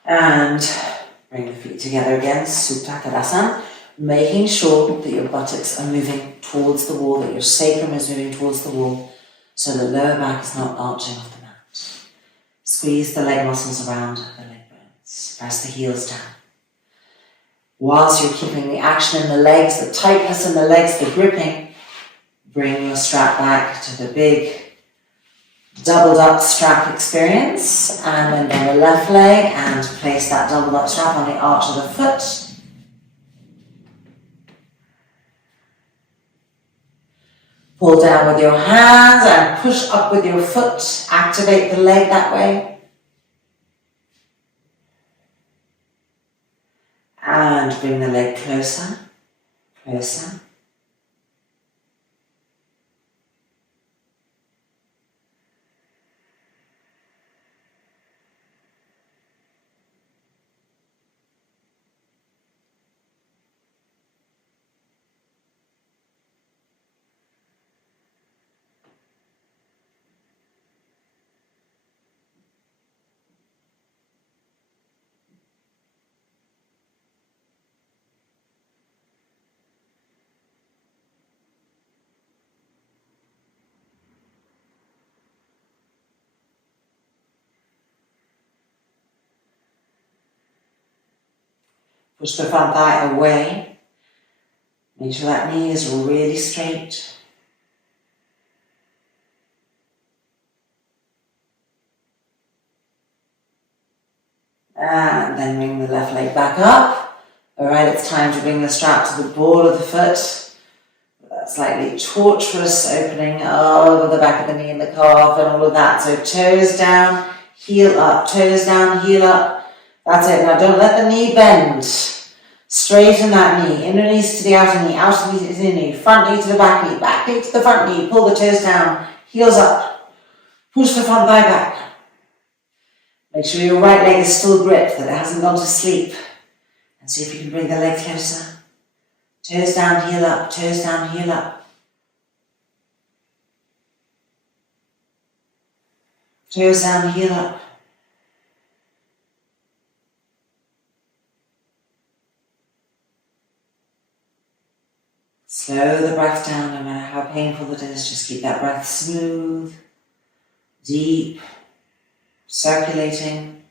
And bring the feet together again, Supta Tadasana, making sure that your buttocks are moving towards the wall, that your sacrum is moving towards the wall, so the lower back is not arching off the mat. Squeeze the leg muscles around the leg bones. Press the heels down. Whilst you're keeping the action in the legs, the tightness in the legs, the gripping, bring your strap back to the big doubled up strap experience, and then bend the left leg and place that doubled up strap on the arch of the foot. Pull down with your hands and push up with your foot. Activate the leg that way. And bring the leg closer, closer. Push the front thigh away. Make sure that knee is really straight. And then bring the left leg back up. Alright, it's time to bring the strap to the ball of the foot. That slightly tortuous opening over the back of the knee and the calf and all of that. So toes down, heel up, toes down, heel up. That's it. Now don't let the knee bend. Straighten that knee. Inner knees to the outer knee to the inner knee, front knee to the back knee to the front knee. Pull the toes down, heels up. Push the front thigh back. Make sure your right leg is still gripped, that it hasn't gone to sleep. And see if you can bring the leg closer. Toes down, heel up, toes down, heel up. Toes down, heel up. Slow the breath down, no matter how painful it is, just keep that breath smooth, deep, circulating.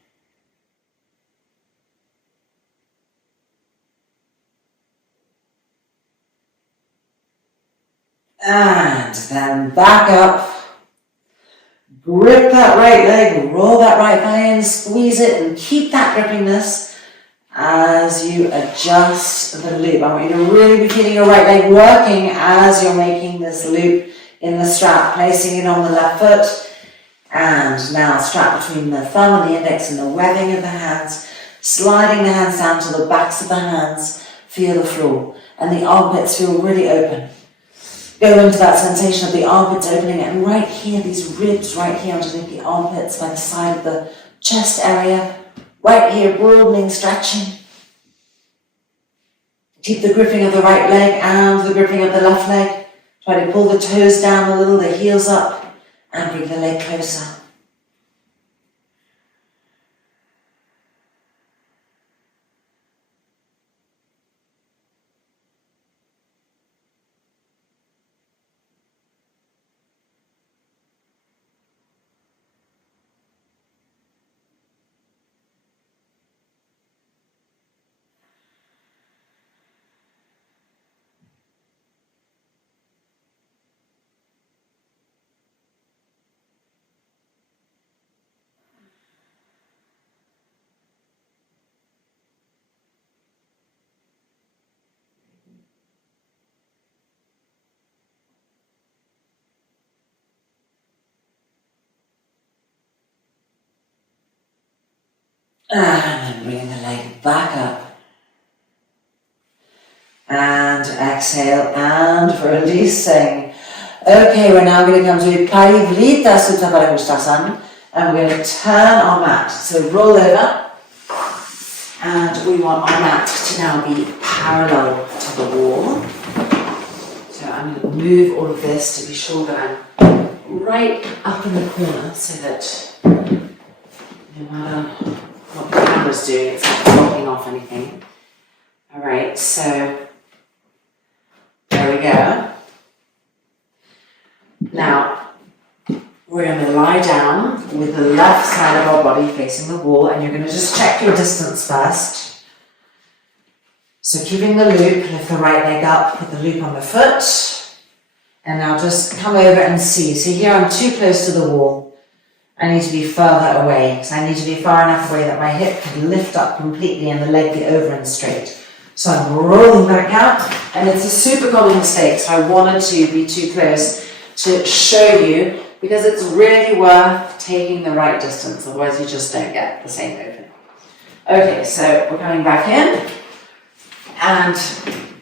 And then back up. Grip that right leg, roll that right thigh in, squeeze it, and keep that grippiness as you adjust the loop. I want you to really be feeling your right leg working as you're making this loop in the strap, placing it on the left foot. And now strap between the thumb and the index and the webbing of the hands, sliding the hands down to the backs of the hands, feel the floor. And the armpits feel really open. Go into that sensation of the armpits opening, and right here, these ribs right here underneath the armpits by the side of the chest area, right here, broadening, stretching. Keep the gripping of the right leg and the gripping of the left leg. Try to pull the toes down a little, the heels up, and bring the leg closer. And then bring the leg back up. And exhale and releasing. Okay, we're now going to come to Parivrita Sutta Paramushtasana. And we're going to turn our mat. So roll over. And we want our mat to now be parallel to the wall. So I'm going to move all of this to be sure that I'm right up in the corner so that no matter what the camera's doing, it's not blocking off anything. Alright, so there we go. Now, we're going to lie down with the left side of our body facing the wall, and you're going to just check your distance first. So keeping the loop, lift the right leg up, put the loop on the foot, and now just come over and see. So here I'm too close to the wall. I need to be further away, because I need to be far enough away that my hip can lift up completely and the leg be over and straight. So I'm rolling back out, and it's a super common mistake, so I wanted to be too close to show you, because it's really worth taking the right distance, otherwise you just don't get the same opening. Okay, so we're coming back in, and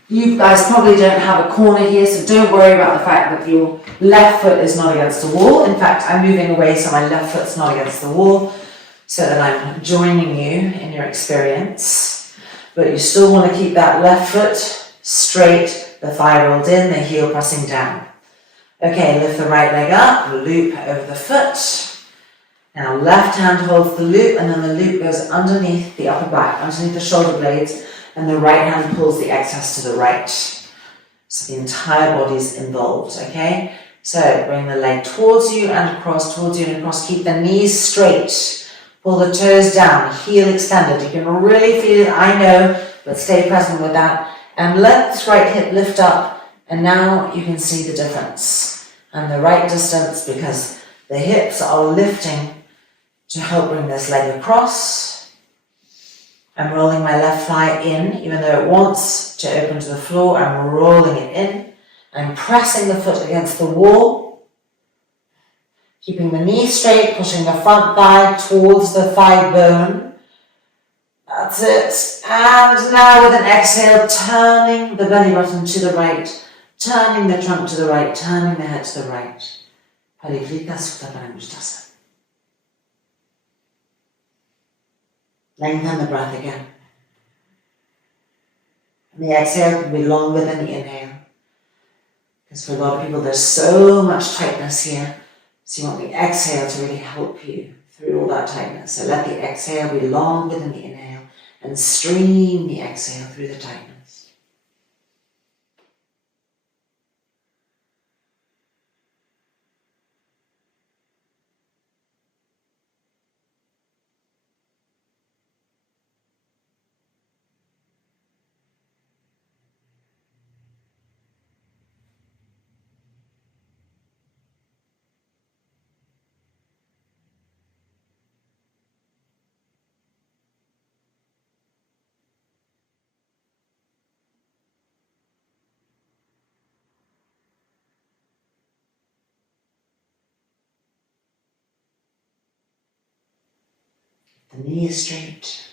you guys probably don't have a corner here, so don't worry about the fact that your left foot is not against the wall. In fact, I'm moving away so my left foot's not against the wall, so that I'm joining you in your experience. But you still want to keep that left foot straight, the thigh rolled in, the heel pressing down. Okay, lift the right leg up, loop over the foot. Now left hand holds the loop, and then the loop goes underneath the upper back, underneath the shoulder blades, and the right hand pulls the excess to the right. So the entire body's involved, okay? So bring the leg towards you and across, towards you and across. Keep the knees straight. Pull the toes down, heel extended. You can really feel it, I know, but stay present with that. And let this right hip lift up, and now you can see the difference. And the right distance, because the hips are lifting to help bring this leg across. I'm rolling my left thigh in, even though it wants to open to the floor, I'm rolling it in. I'm pressing the foot against the wall. Keeping the knee straight, pushing the front thigh towards the thigh bone. That's it. And now with an exhale, turning the belly button to the right, turning the trunk to the right, turning the head to the right. Parivrita Sutta Paramushtasana. Lengthen the breath again. And the exhale can be longer than the inhale. Because for a lot of people, there's so much tightness here. So you want the exhale to really help you through all that tightness. So let the exhale be longer than the inhale and stream the exhale through the tightness. The knee is straight.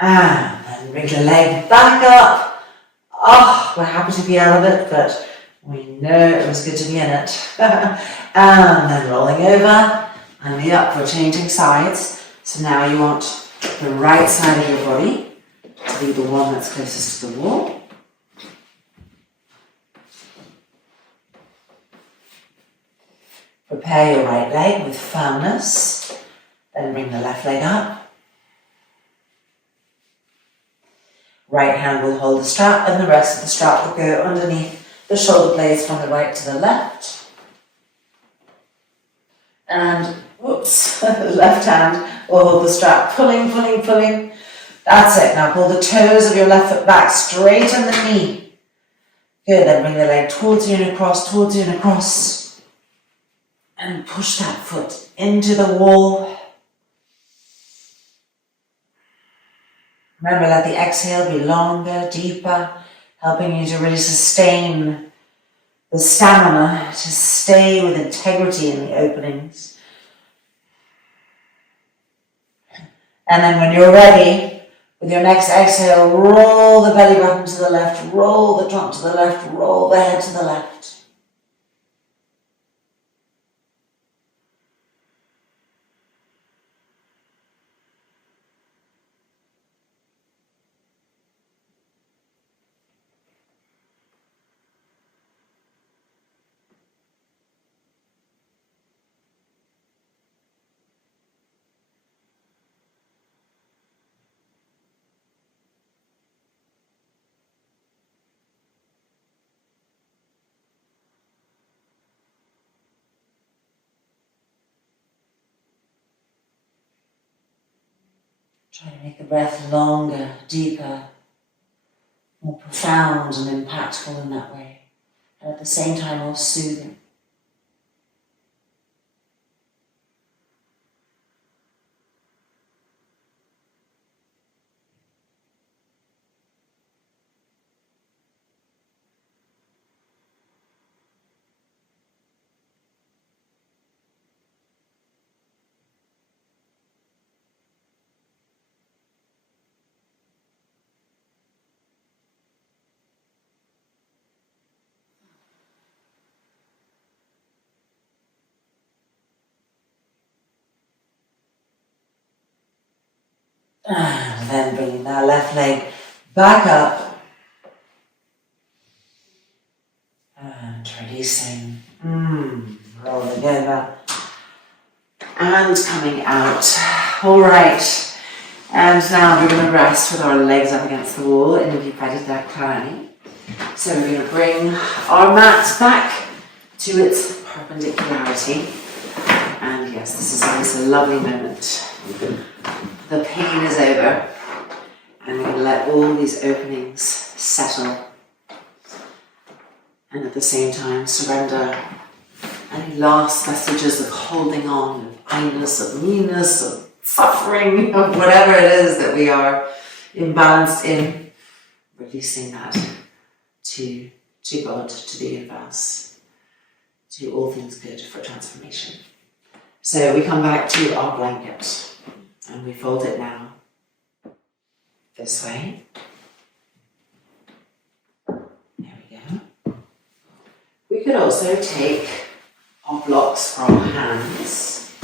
And then bring the leg back up. Oh, we're happy to be out of it, but we know it was good to be in it. And then rolling over and the up, we're changing sides. So now you want the right side of your body to be the one that's closest to the wall. Prepare your right leg with firmness. Then bring the left leg up. Right hand will hold the strap and the rest of the strap will go underneath the shoulder blades from the right to the left. And, whoops, the left hand will hold the strap, pulling, pulling, pulling. That's it. Now pull the toes of your left foot back, straighten the knee. Good, then bring the leg towards you and across, towards you and across. And push that foot into the wall. Remember, let the exhale be longer, deeper, helping you to really sustain the stamina, to stay with integrity in the openings. And then when you're ready, with your next exhale, roll the belly button to the left, roll the trunk to the left, roll the head to the left. Try to make the breath longer, deeper, more profound and impactful in that way. And at the same time, more soothing. And then bringing that left leg back up. And releasing. Rolling over. And coming out. All right. And now we're going to rest with our legs up against the wall in Viparidakani. So we're going to bring our mat back to its perpendicularity. And yes, this is always a lovely moment. The pain is over, and we're going to let all these openings settle, and at the same time surrender any last vestiges of holding on, of kindness, of meanness, of suffering, of whatever it is that we are imbalanced in, releasing that to God, to the universe, to all things good for transformation. So we come back to our blanket. And we fold it now this way. There we go. We could also take our blocks for our hands,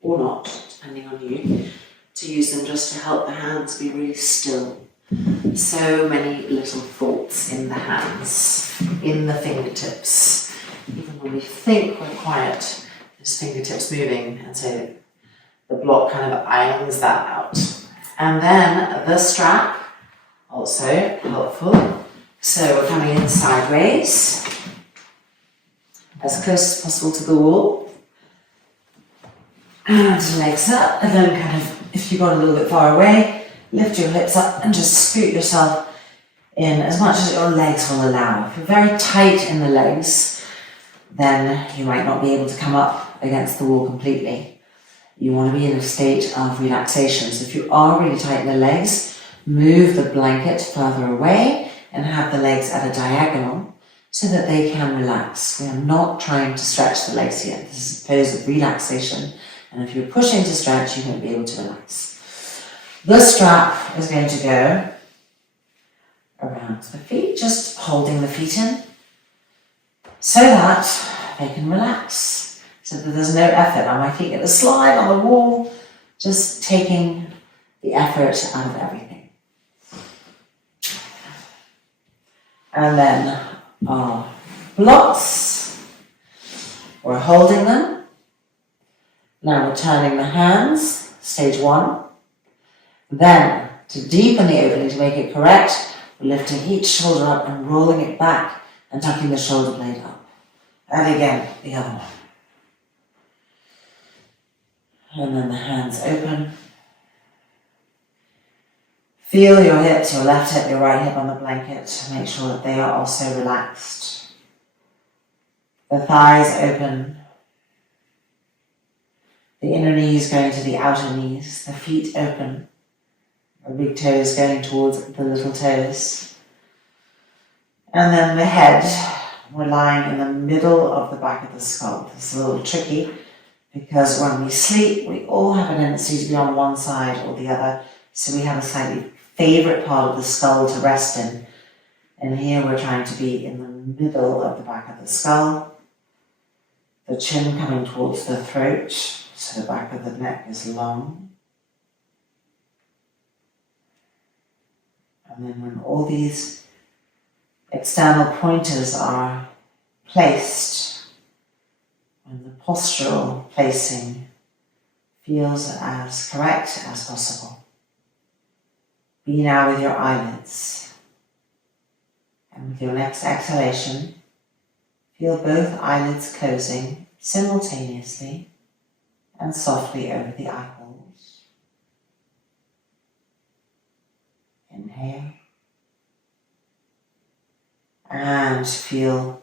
or not, depending on you, to use them just to help the hands be really still. So many little thoughts in the hands, in the fingertips. Even when we think we're quiet, fingertips moving, and so the block kind of irons that out. And then the strap, also helpful. So we're coming in sideways, as close as possible to the wall. And legs up, and then kind of, if you got a little bit far away, lift your hips up and just scoot yourself in as much as your legs will allow. If you're very tight in the legs, then you might not be able to come up against the wall completely. You want to be in a state of relaxation. So if you are really tight in the legs, move the blanket further away and have the legs at a diagonal so that they can relax. We are not trying to stretch the legs here. This is a pose of relaxation. And if you're pushing to stretch, you won't be able to relax. The strap is going to go around the feet, just holding the feet in so that they can relax, so that there's no effort. Now my feet get to slide on the wall, just taking the effort out of everything. And then our blocks, we're holding them. Now we're turning the hands, stage 1. Then, to deepen the opening, to make it correct, we're lifting each shoulder up and rolling it back and tucking the shoulder blade up. And again, the other one. And then the hands open. Feel your hips, your left hip, your right hip on the blanket. Make sure that they are also relaxed. The thighs open. The inner knees going to the outer knees. The feet open. The big toes going towards the little toes. And then the head, we're lying in the middle of the back of the skull. This is a little tricky because when we sleep, we all have a tendency to be on one side or the other. So we have a slightly favourite part of the skull to rest in. And here we're trying to be in the middle of the back of the skull. The chin coming towards the throat, so the back of the neck is long. And then when all these external pointers are placed, when the postural placing feels as correct as possible, be now with your eyelids. And with your next exhalation, feel both eyelids closing simultaneously and softly over the eyeballs. Inhale. And feel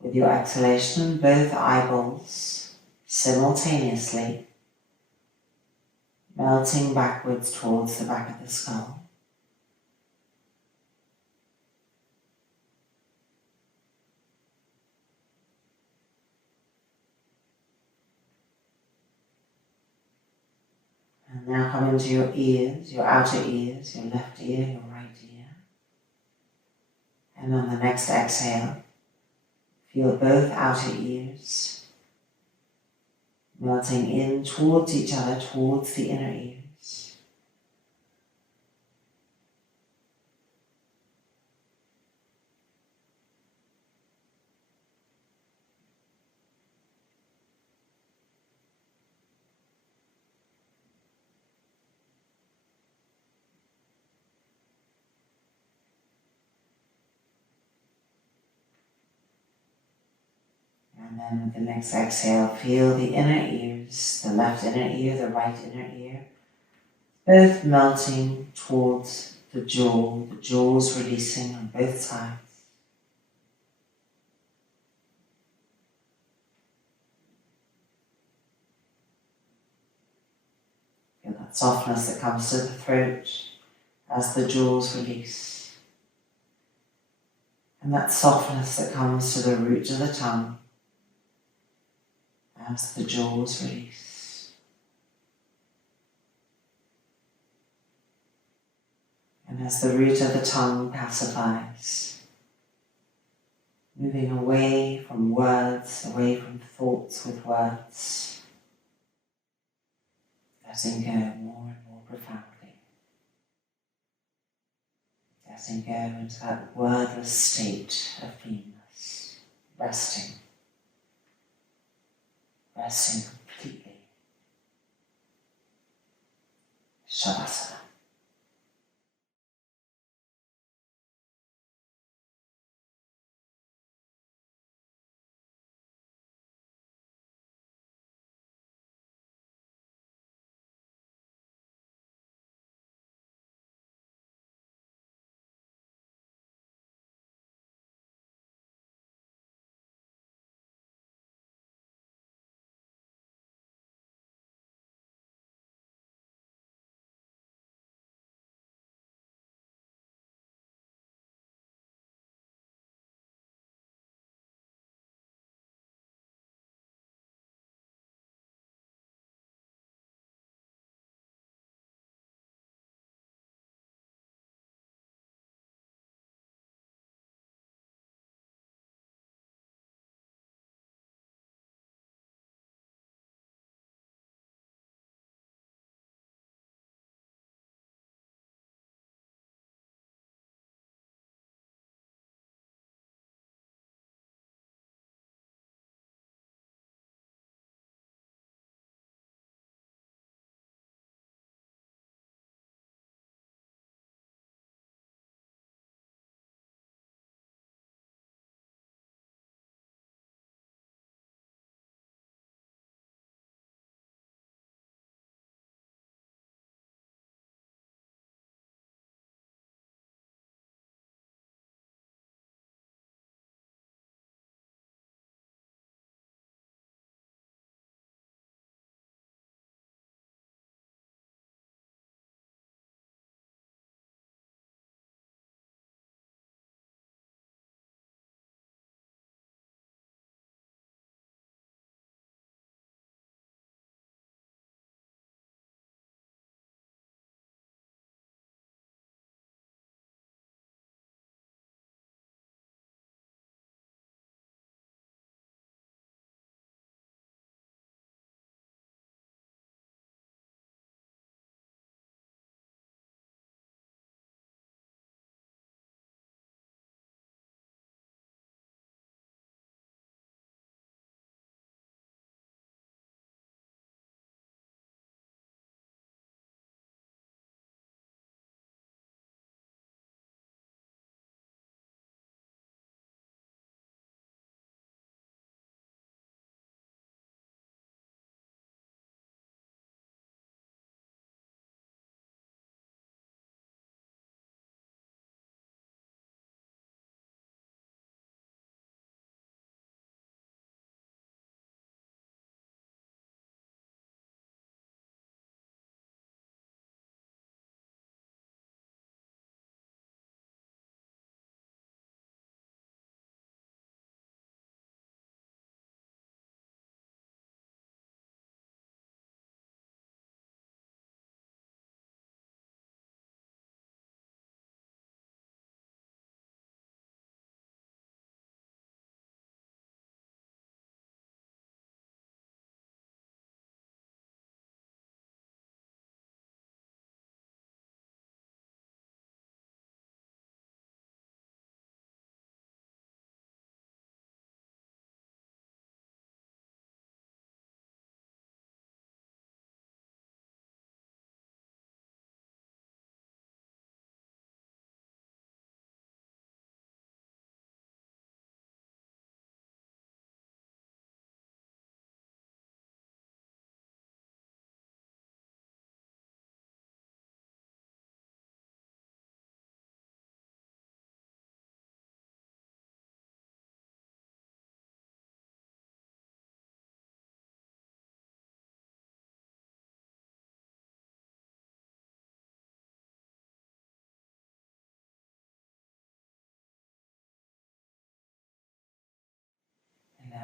with your exhalation both eyeballs simultaneously melting backwards towards the back of the skull. And now come into your ears, your outer ears, your left ear, your right ear. And on the next exhale, feel both outer ears melting in towards each other, towards the inner ears. And then with the next exhale, feel the inner ears, the left inner ear, the right inner ear, both melting towards the jaws releasing on both sides. Feel that softness that comes to the throat as the jaws release. And that softness that comes to the root of the tongue as the jaws release. And as the root of the tongue pacifies, moving away from words, away from thoughts with words, letting go more and more profoundly. Letting go into that wordless state of beingness, resting completely. Shavasana.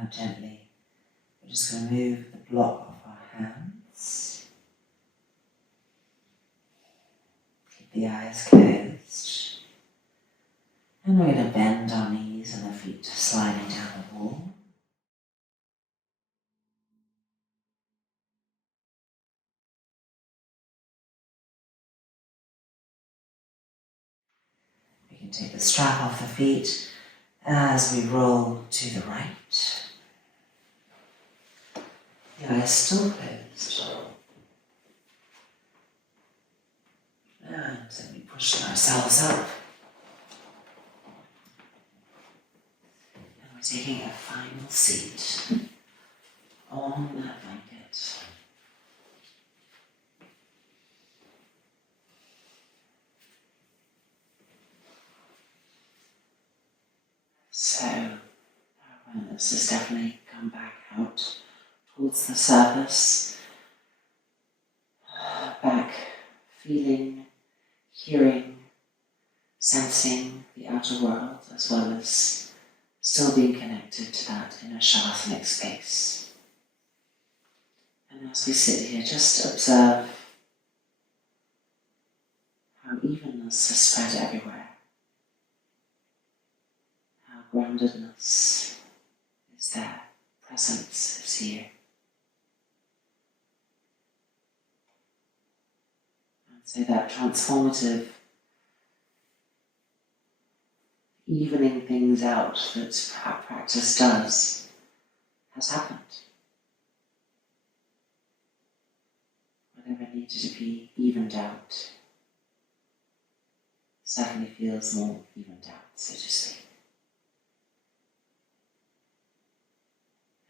Now gently, we're just going to move the block of our hands. Keep the eyes closed. And we're going to bend our knees and the feet sliding down the wall. We can take the strap off the feet as we roll to the right. The eyes still closed. And then we push ourselves up. And we're taking a final seat on that blanket. So, our awareness has definitely come back out towards the surface, back feeling, hearing, sensing the outer world, as well as still being connected to that inner shavasanic space. And as we sit here, just observe how evenness has spread everywhere, how groundedness is there, presence is here. And so that transformative evening things out that our practice does has happened. Whatever needed to be evened out certainly feels more evened out, so to speak.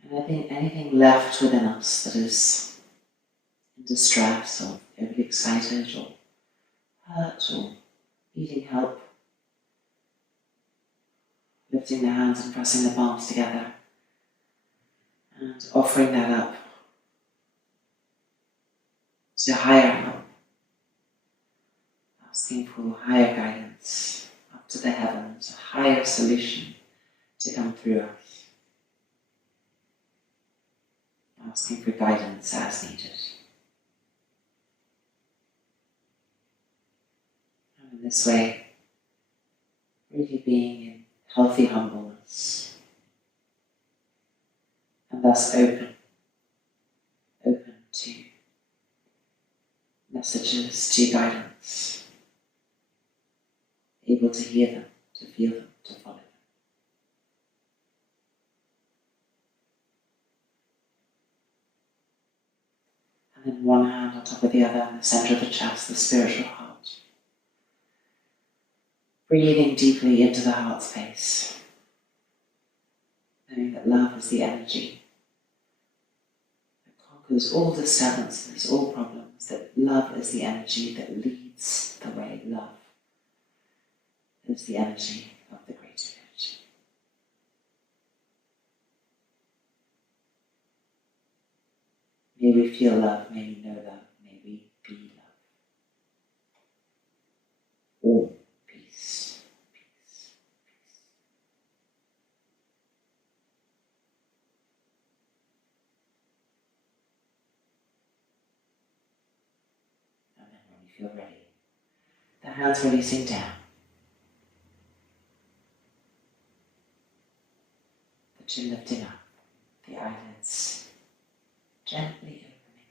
And I think anything left within us that is in distress or overly excited or hurt or needing help, lifting the hands and pressing the palms together and offering that up to higher help, asking for higher guidance up to the heavens, a higher solution to come through us, asking for guidance as needed. And in this way, really being in healthy humbleness, and thus open to messages, to guidance, able to hear them, to feel them, to follow them. And then one hand on top of the other in the center of the chest, the spiritual heart. Breathing deeply into the heart space, knowing that love is the energy that conquers all disturbances, all problems, that love is the energy that leads the way. Love is the energy of the greater good. May we feel love, may we know love, may we be love. All peace, peace, peace. And then when you feel ready, the hands releasing down. The chin lifting up, the eyelids gently opening.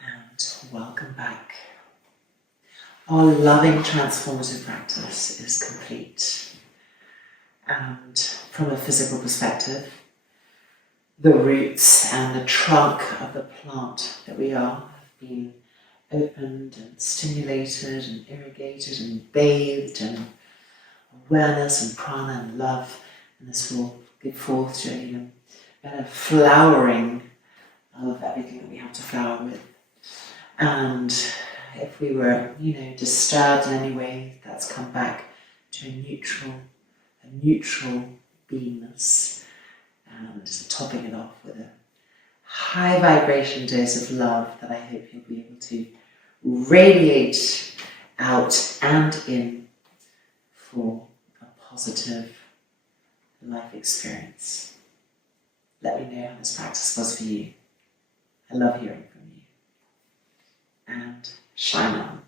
And welcome back. Our loving transformative practice is complete. And from a physical perspective, the roots and the trunk of the plant that we are have been opened and stimulated and irrigated and bathed in awareness and prana and love, and this will give forth to an even better flowering of everything that we have to flower with. And if we were, disturbed in any way, that's come back to a neutral beingness, and topping it off with a high vibration dose of love that I hope you'll be able to radiate out and in for a positive life experience. Let me know how this practice was for you. I love hearing from you. And shine on.